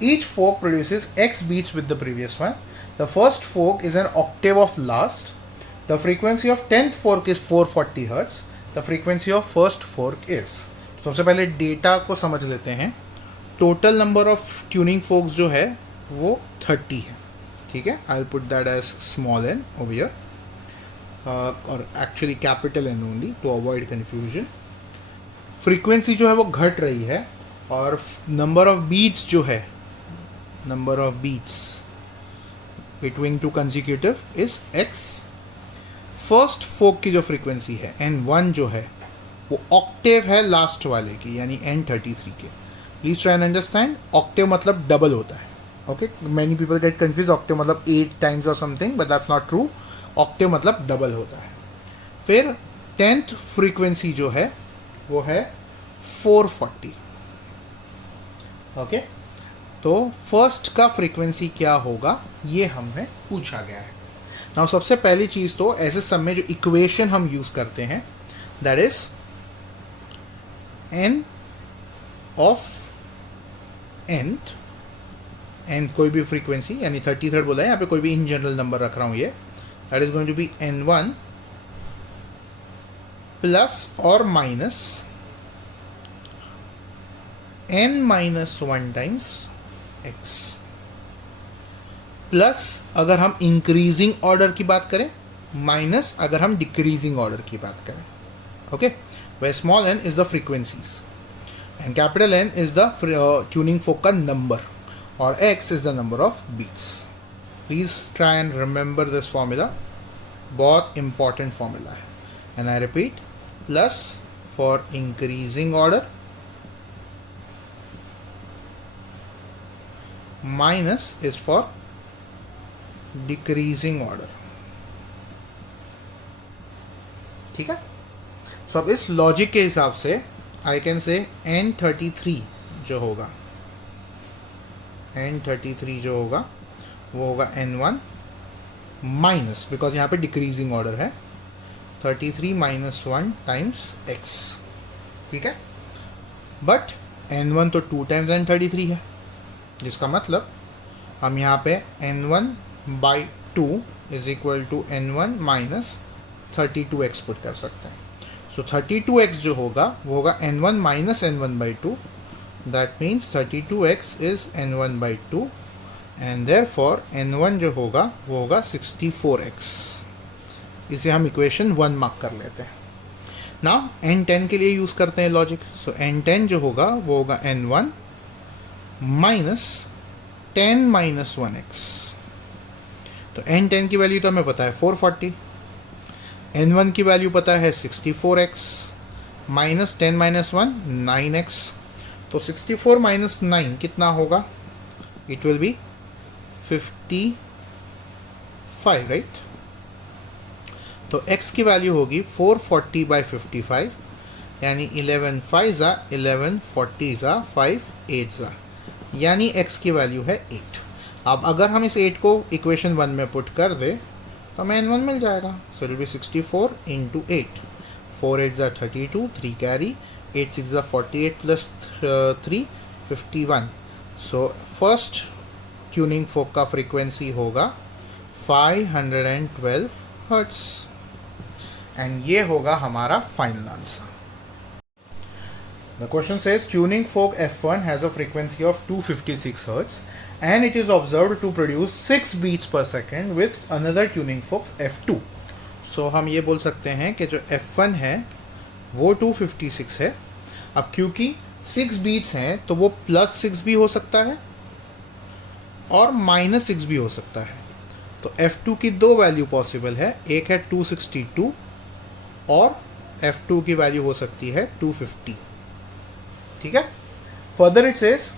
Each fork produces x beats with the previous one. The first fork is an octave of last. The frequency of 10th fork is 440 Hz. The frequency of first fork is. सबसे पहले data को समझ लेते हैं. Total number of tuning forks जो है वो 30 है. ठीक है, I will put that as small n over here. और actually capital N only to avoid confusion. Frequency जो है वो घट रही है और नंबर ऑफ बीट्स जो है, number of beats between two consecutive is x. First fork की जो फ्रीक्वेंसी है n1 जो है वो ऑक्टेव है लास्ट वाले की, यानी n33 के. Please try and understand. Octave मतलब डबल होता है. Okay, many people get confuse. Octave मतलब 8 टाइम्स और something, but that's not true. Octave मतलब डबल होता है. फिर 10th फ्रीक्वेंसी जो है वो है 440. ओके, तो फर्स्ट का फ्रीक्वेंसी क्या होगा ये हमें पूछा गया है. नाउ सबसे पहली चीज़ तो ऐसे सब में जो इक्वेशन हम यूज़ करते हैं that is n of nth, n कोई भी फ्रीक्वेंसी यानी 33 बोला है, यहाँ पे कोई भी इन जनरल नंबर रख रहा हूँ ये. That is going to be n1 plus or minus n minus 1 times x plus अगर हम इंक्रीजिंग ऑर्डर की बात करें, माइनस अगर हम डिक्रीजिंग ऑर्डर की बात करें. Okay, where small n is the frequencies and capital N is the tuning fork का नंबर और x is the number of beats. Please try and remember this formula, बहुत इंपॉर्टेंट फॉर्मूला है. And I repeat, plus for increasing order, minus is for decreasing order. ठीक है, सो अब इस logic के हिसाब से आई कैन से n33 जो होगा, n33 जो होगा वो होगा n1 माइनस, बिकॉज यहाँ पे डिक्रीजिंग ऑर्डर है, 33 माइनस 1 टाइम्स x. ठीक है, बट n1 तो 2 टाइम्स n33 है, जिसका मतलब हम यहाँ पे n1 by 2 is equal to n1 minus 32x put कर सकते हैं. सो 32x जो होगा वो होगा n1 minus n1 by 2. That means 32x is n1 by 2 and therefore n1 जो होगा वो होगा 64x। इसे हम इक्वेशन 1 मार्क कर लेते हैं। नाउ n10 के लिए यूज़ करते हैं लॉजिक। सो n10 जो होगा वो होगा n1 माइनस 10 माइनस 1x। तो n10 की वैल्यू तो हमें पता है 440, n1 की वैल्यू पता है 64x, माइनस 10 माइनस 1 9x। तो 64 माइनस 9 कितना होगा? It will be 55, right. तो x की वैल्यू होगी 440 बाई 55, यानी 11 5 ज़ा 11, 40 ज़ा 5, 8 ज़ा, यानी x की वैल्यू है 8। अब अगर हम इस 8 को इक्वेशन 1 में पुट कर दे तो हमें n1 मिल जाएगा। So it will be 64 into 8, 4 8 ज़ा 32, 3 कैरी, 8 6 ज़ा 48 plus 3 51। So first tuning fork का फ्रीक्वेंसी होगा 512 हर्ट्स, एंड ये होगा हमारा final answer. The question says tuning fork F1 has a frequency of 256 Hz and it is observed to produce 6 beats per second with another tuning fork F2. So हम ये बोल सकते हैं कि जो F1 है वो 256 है। अब क्योंकि 6 बीट्स हैं तो वो +6 भी हो सकता है और -6 भी हो सकता है। तो F2 की दो वैल्यू पॉसिबल है, एक है 262 और F2 की वैल्यू हो सकती है 250। ठीक है। Further it says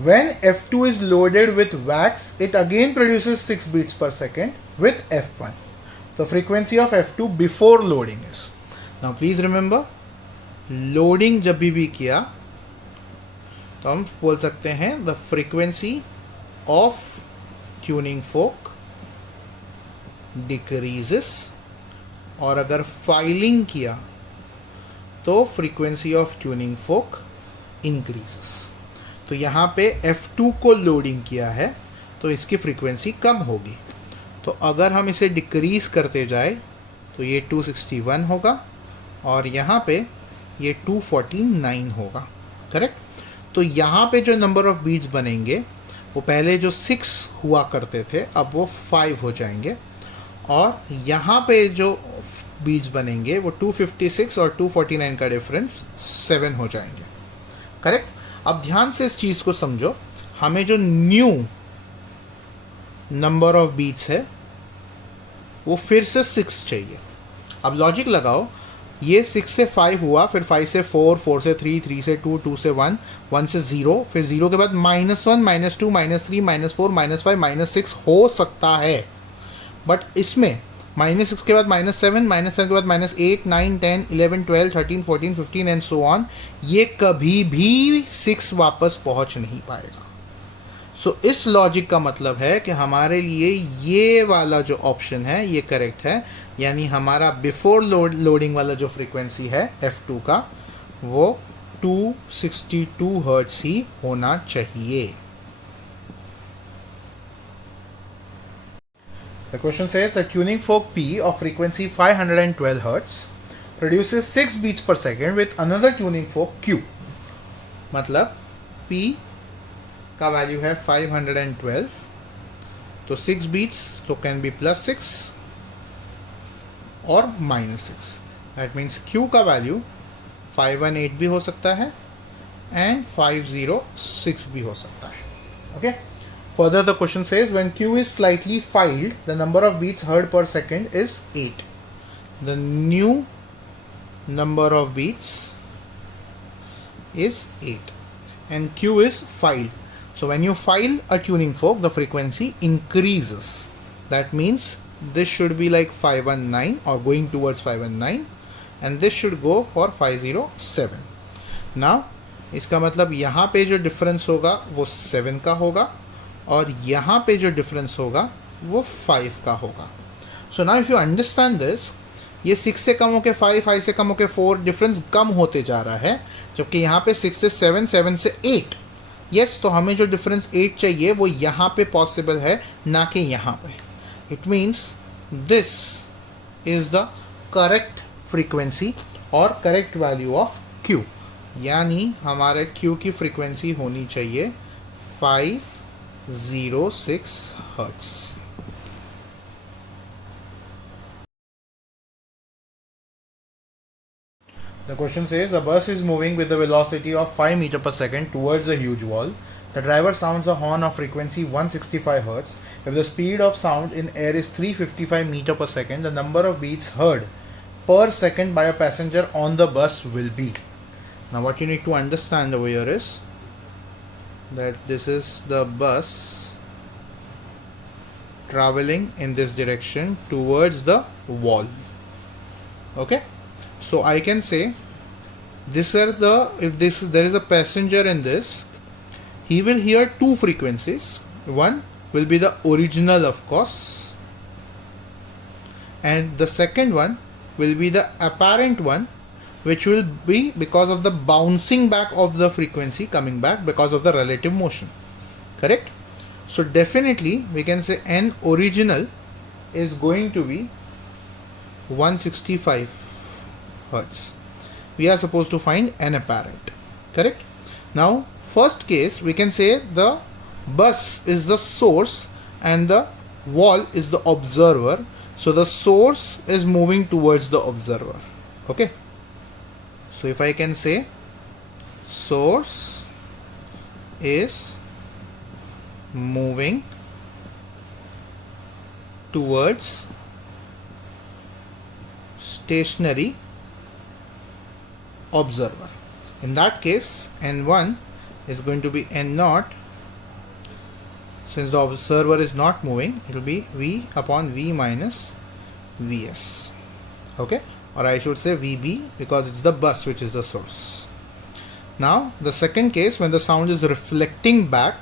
when F2 is loaded with wax it again produces 6 beats per second with F1। तो frequency of F2 before loading is, now please remember, loading जब भी किया तो हम बोल सकते हैं the frequency of tuning fork decreases, और अगर फाइलिंग किया तो frequency of tuning fork increases. तो यहाँ पे F2 को लोडिंग किया है तो इसकी फ्रीक्वेंसी कम होगी। तो अगर हम इसे डिक्रीज करते जाए तो ये 261 होगा और यहाँ पे ये 249 होगा, करेक्ट। तो यहाँ पे जो नंबर ऑफ बीट्स बनेंगे वो पहले जो 6 हुआ करते थे अब वो 5 हो जाएंगे, और यहाँ पे जो बीट्स बनेंगे वो 256 और 249 का डिफरेंस 7 हो जाएंगे, करेक्ट। अब ध्यान से इस चीज़ को समझो, हमें जो न्यू नंबर ऑफ बीट्स है वो फिर से 6 चाहिए। अब लॉजिक लगाओ, ये 6 से 5 हुआ, फिर 5 से 4, 4 से 3, 3 से 2, 2 से 1, 1 से 0, फिर 0 के बाद -1, -2, -3, -4, -5, -6 हो सकता है। बट इसमें -6 के बाद -7, -7 के बाद -8, 9, 10, 11, 12, 13, 14, 15 एंड सो ऑन, ये कभी भी 6 वापस पहुंच नहीं पाएगा। सो इस लॉजिक का मतलब है कि हमारे लिए ये वाला जो ऑप्शन है ये करेक्ट है, यानी हमारा बिफोर लोडिंग वाला जो फ्रीक्वेंसी है F2 का वो 262 हर्ट्ज ही होना चाहिए। The question says a tuning fork P of frequency 512 Hz produces 6 beats per second with another tuning fork Q। मतलब P का वैल्यू है 512, तो 6 बीट्स तो कैन बी +6 और -6। दैट मीन्स Q का वैल्यू 518 भी हो सकता है एंड 506 भी हो सकता है, okay. Further, the question says when Q is slightly filed, the number of beats heard per second is 8. The new number of beats is 8 and Q is filed. So when you file a tuning fork, the frequency increases. That means this should be like 519 or going towards 519 and this should go for 507. Now, इसका मतलब यहाँ पे जो difference होगा वो 7 का होगा और यहाँ पे जो डिफरेंस होगा वो 5 का होगा। So now if you understand this, ये 6 से कम होके 5, 5 से कम होके 4, डिफरेंस कम होते जा रहा है, जबकि यहाँ पे 6 से 7, 7 से 8। यस, तो हमें जो डिफरेंस 8 चाहिए वो यहाँ पे पॉसिबल है, ना कि यहाँ पे। It means this is the correct frequency और करेक्ट वैल्यू ऑफ Q, यानी हमारे Q की फ्रीक्वेंसी होनी चाहिए 5 0.06 hertz. The question says a bus is moving with a velocity of 5 meter per second towards a huge wall. The driver sounds a horn of frequency 165 Hz. If the speed of sound in air is 355 meter per second, the number of beats heard per second by a passenger on the bus will be. Now what you need to understand over here is that this is the bus traveling in this direction towards the wall. Okay, so I can say this are if there is a passenger in this, he will hear two frequencies. One will be the original, of course, and the second one will be the apparent one, which will be because of the bouncing back of the frequency coming back because of the relative motion. Correct? So definitely we can say n original is going to be 165 Hertz. We are supposed to find n apparent. Correct? Now first case we can say the bus is the source and the wall is the observer. So the source is moving towards the observer. Okay. So if I can say source is moving towards stationary observer. In that case, N1 is going to be N0. Since the observer is not moving, it will be V upon V minus Vs. Okay, or I should say Vb, because it's the bus which is the source. Now the second case, when the sound is reflecting back,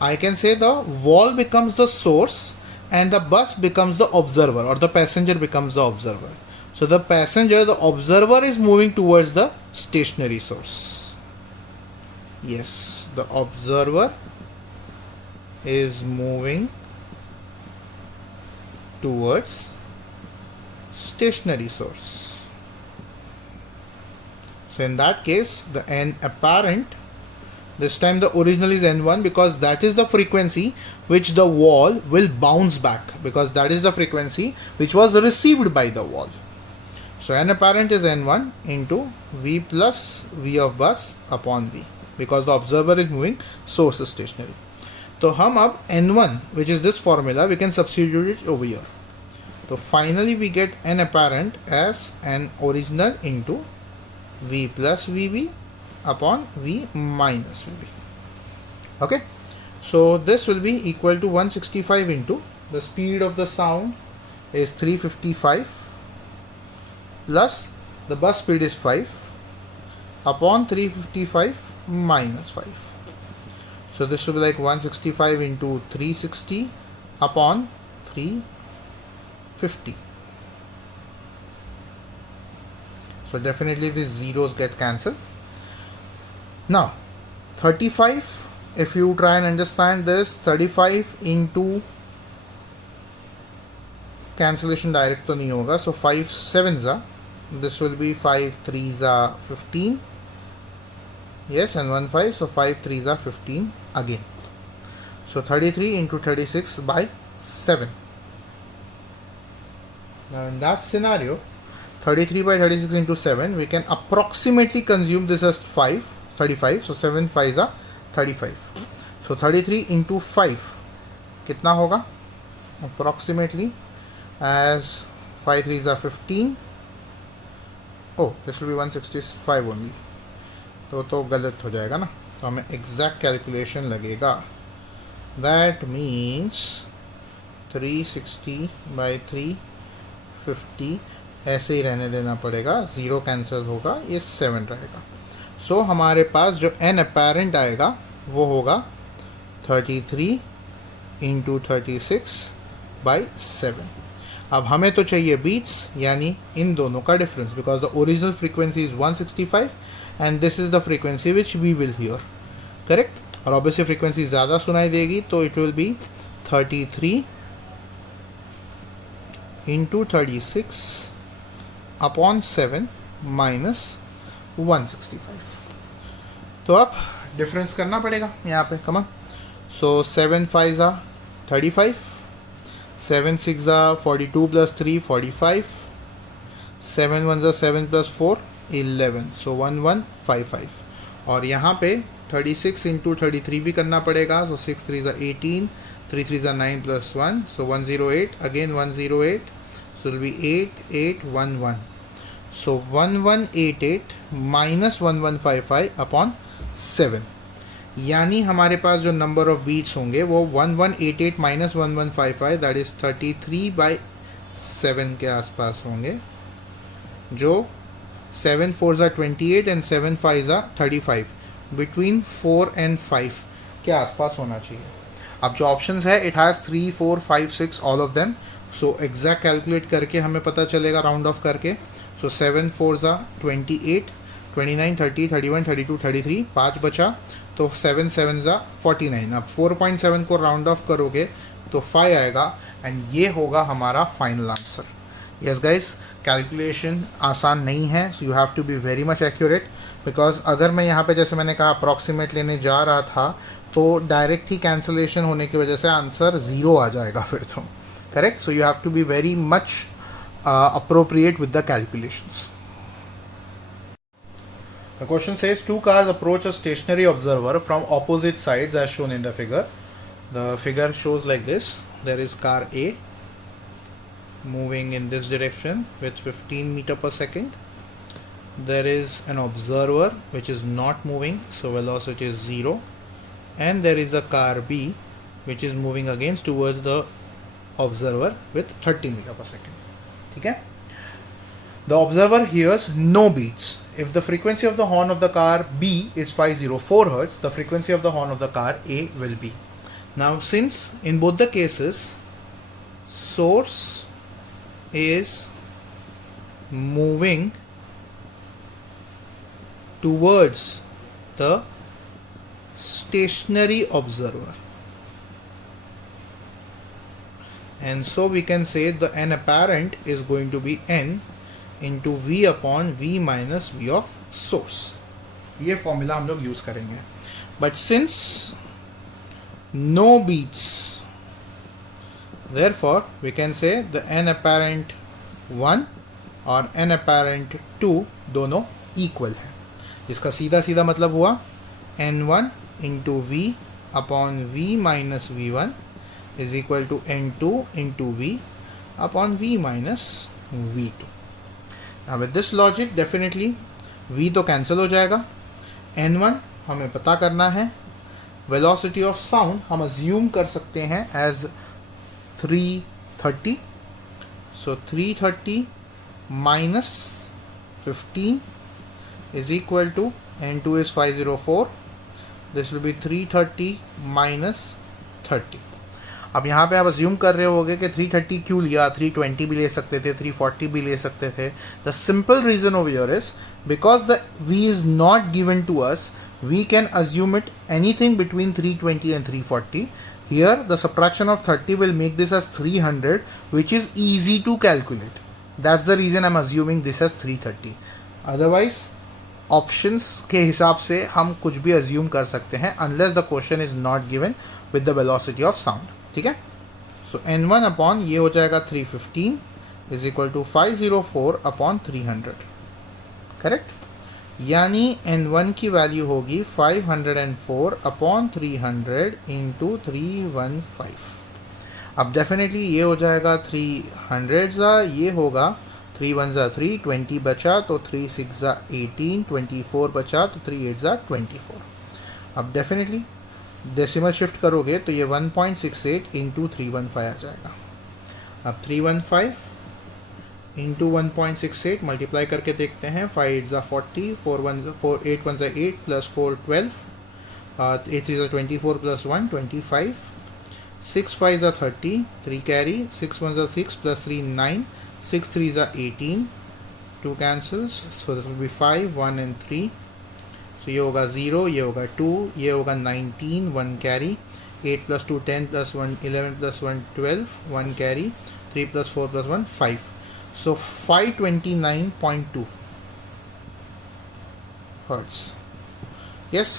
I can say the wall becomes the source and the bus becomes the observer, or the passenger becomes the observer. So the passenger, the observer, is moving towards the stationary source. Yes, the observer is moving towards stationary source. So in that case, the n apparent, this time the original is n1, because that is the frequency which the wall will bounce back, because that is the frequency which was received by the wall. So n apparent is n1 into v plus v of bus upon v, because the observer is moving, source is stationary. So हम अब n1, which is this formula, we can substitute it over here. So finally we get n apparent as n original into v plus vb upon v minus vb. Okay, so this will be equal to 165 into the speed of the sound is 355 plus the bus speed is 5 upon 355 minus 5. So this will be like 165 into 360 upon 350. So definitely these zeros get cancelled. Now 35, if you try and understand this, 35 into cancellation direct to nahi hoga, so 5 sevens are, this will be 5 threes are 15. Yes, and 1 5, so 5 threes are 15 again. So 33 into 36 by 7. Now in that scenario, 33 by 36 into 7, we can approximately consume this as 35. So 7 5s are 35. So 33 into 5 kitna hoga? Approximately, as 5 3s are 15. Oh, this will be 165 only. तो गलत हो जाएगा ना, तो हमें exact calculation लगेगा. That means 360 by 350 ऐसे ही रहने देना पड़ेगा, ज़ीरो कैंसिल होगा, ये 7 रहेगा. सो हमारे पास जो n apparent आएगा वो होगा 33 इंटू 36 बाई 7. अब हमें तो चाहिए बीट्स, यानी इन दोनों का difference, because the original frequency is 165 and this is the frequency which we will hear. Correct? और obviously frequency ज़्यादा सुनाई देगी, तो it will be 33 into 36 upon 7 minus 165. तो अब डिफरेंस करना पड़ेगा यहाँ पे. Come on, So 7 5s are 35, 7 6s are 42 plus 3 45, 7 1s are 7 plus 4 11, so 1155. और यहाँ पे 36 इंटू 33 भी करना पड़ेगा, so 6 3s are 18, 3 3s are 9 plus 1, so 108, again 108, so it will be 8811. So 1188 minus 1155 upon 7, यानी हमारे पास जो नंबर ऑफ बीट्स होंगे वो 1188 माइनस 1155 दैट इज 33/7 के आसपास होंगे, जो 7 4s are 28 and 7 5s are 35, between 4 and 5 के आसपास होना चाहिए. अब जो ऑप्शंस है it has 3 4 5 6 all of them, so exact calculate करके हमें पता चलेगा राउंड ऑफ करके. सो 7 4s are 28, 29 30 31 32 33, 5 बचा, तो 7 7s are 49. अब 4.7 को राउंड ऑफ करोगे तो 5 आएगा एंड ये होगा हमारा final answer. Yes guys, calculation आसान नहीं है, so you have to be very much accurate, because अगर मैं यहाँ पे जैसे मैंने कहा अप्रॉक्सीमेट लेने जा रहा था तो डायरेक्ट ही कैंसलेशन होने की वजह से आंसर 0 आ जाएगा फिर तो. Correct, so you have to be very much appropriate with the calculations. The question says two cars approach a stationary observer from opposite sides as shown in the figure. The figure shows like this. There is car A moving in this direction with 15 meter per second. There is an observer which is not moving, so velocity is 0, and there is a car B which is moving against towards the observer with 30 meter per second. ठीक है. The observer hears no beats. If the frequency of the horn of the car B is 504 Hz, the frequency of the horn of the car A will be. Now, since in both the cases source is moving towards the stationary observer, and so we can say the n apparent is going to be n into v upon v minus v of source. ये formula हम लोग use करेंगे. But since no beats, therefore we can say the n apparent 1 और n apparent 2 दोनों equal है, जिसका सीधा सीधा मतलब हुआ n1 into v upon v minus v1 is equal to n2 into v upon v minus v2. Now with this logic definitely v तो cancel हो जाएगा, n1 हमें पता करना है, वेलोसिटी ऑफ साउंड हम अज्यूम कर सकते हैं as 330, so 330 minus 15 is equal to n2 is 504, this will be 330 minus 30. अब यहाँ पे आप अज्यूम कर रहे होगे कि 330 क्यों लिया, 320 भी ले सकते थे, 340 भी ले सकते थे. The simple reason over here is because the v is not given to us, we can assume it anything between 320 and 340. Here the subtraction of 30 will make this as 300, which is easy to calculate. That's the reason I'm assuming this as 330. Otherwise options के हिसाब से हम कुछ भी assume कर सकते हैं unless the question is not given with the velocity of sound. ठीक है, सो n1 अपॉन ये हो जाएगा 315 is equal to 504 upon 300. Correct, यानी n1 की वैल्यू होगी 504 अपॉन 300 इंटू 315. अब डेफिनेटली ये हो जाएगा 300, ये होगा 3 1s are 3, 20 बचा तो 3 6s are 18, 24 बचा तो 3 8s are 24. अब डेफिनेटली डेसिमल शिफ्ट करोगे तो ये 1.68 इंटू 315 आ जाएगा. अब 315 इंटू 1.68 मल्टीप्लाई करके देखते हैं. 5 8s are 40, 8 1s are 8 plus 4 12, 8 3s are 24 plus 1 25, 6 5s are 30, 3 carry, 6 1s are 6 plus 3 9, 6 3s are 18, 2 cancels, so this will be 5 1 and 3. So ये होगा 0, ये होगा 2, ये होगा 19, 1 carry, 8 plus 2 10 plus 1 11 plus 1 12, 1 carry, 3 plus 4 plus 1 5. So 529.2 Hertz. Yes,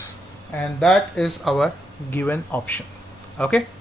and that is our given option. Okay.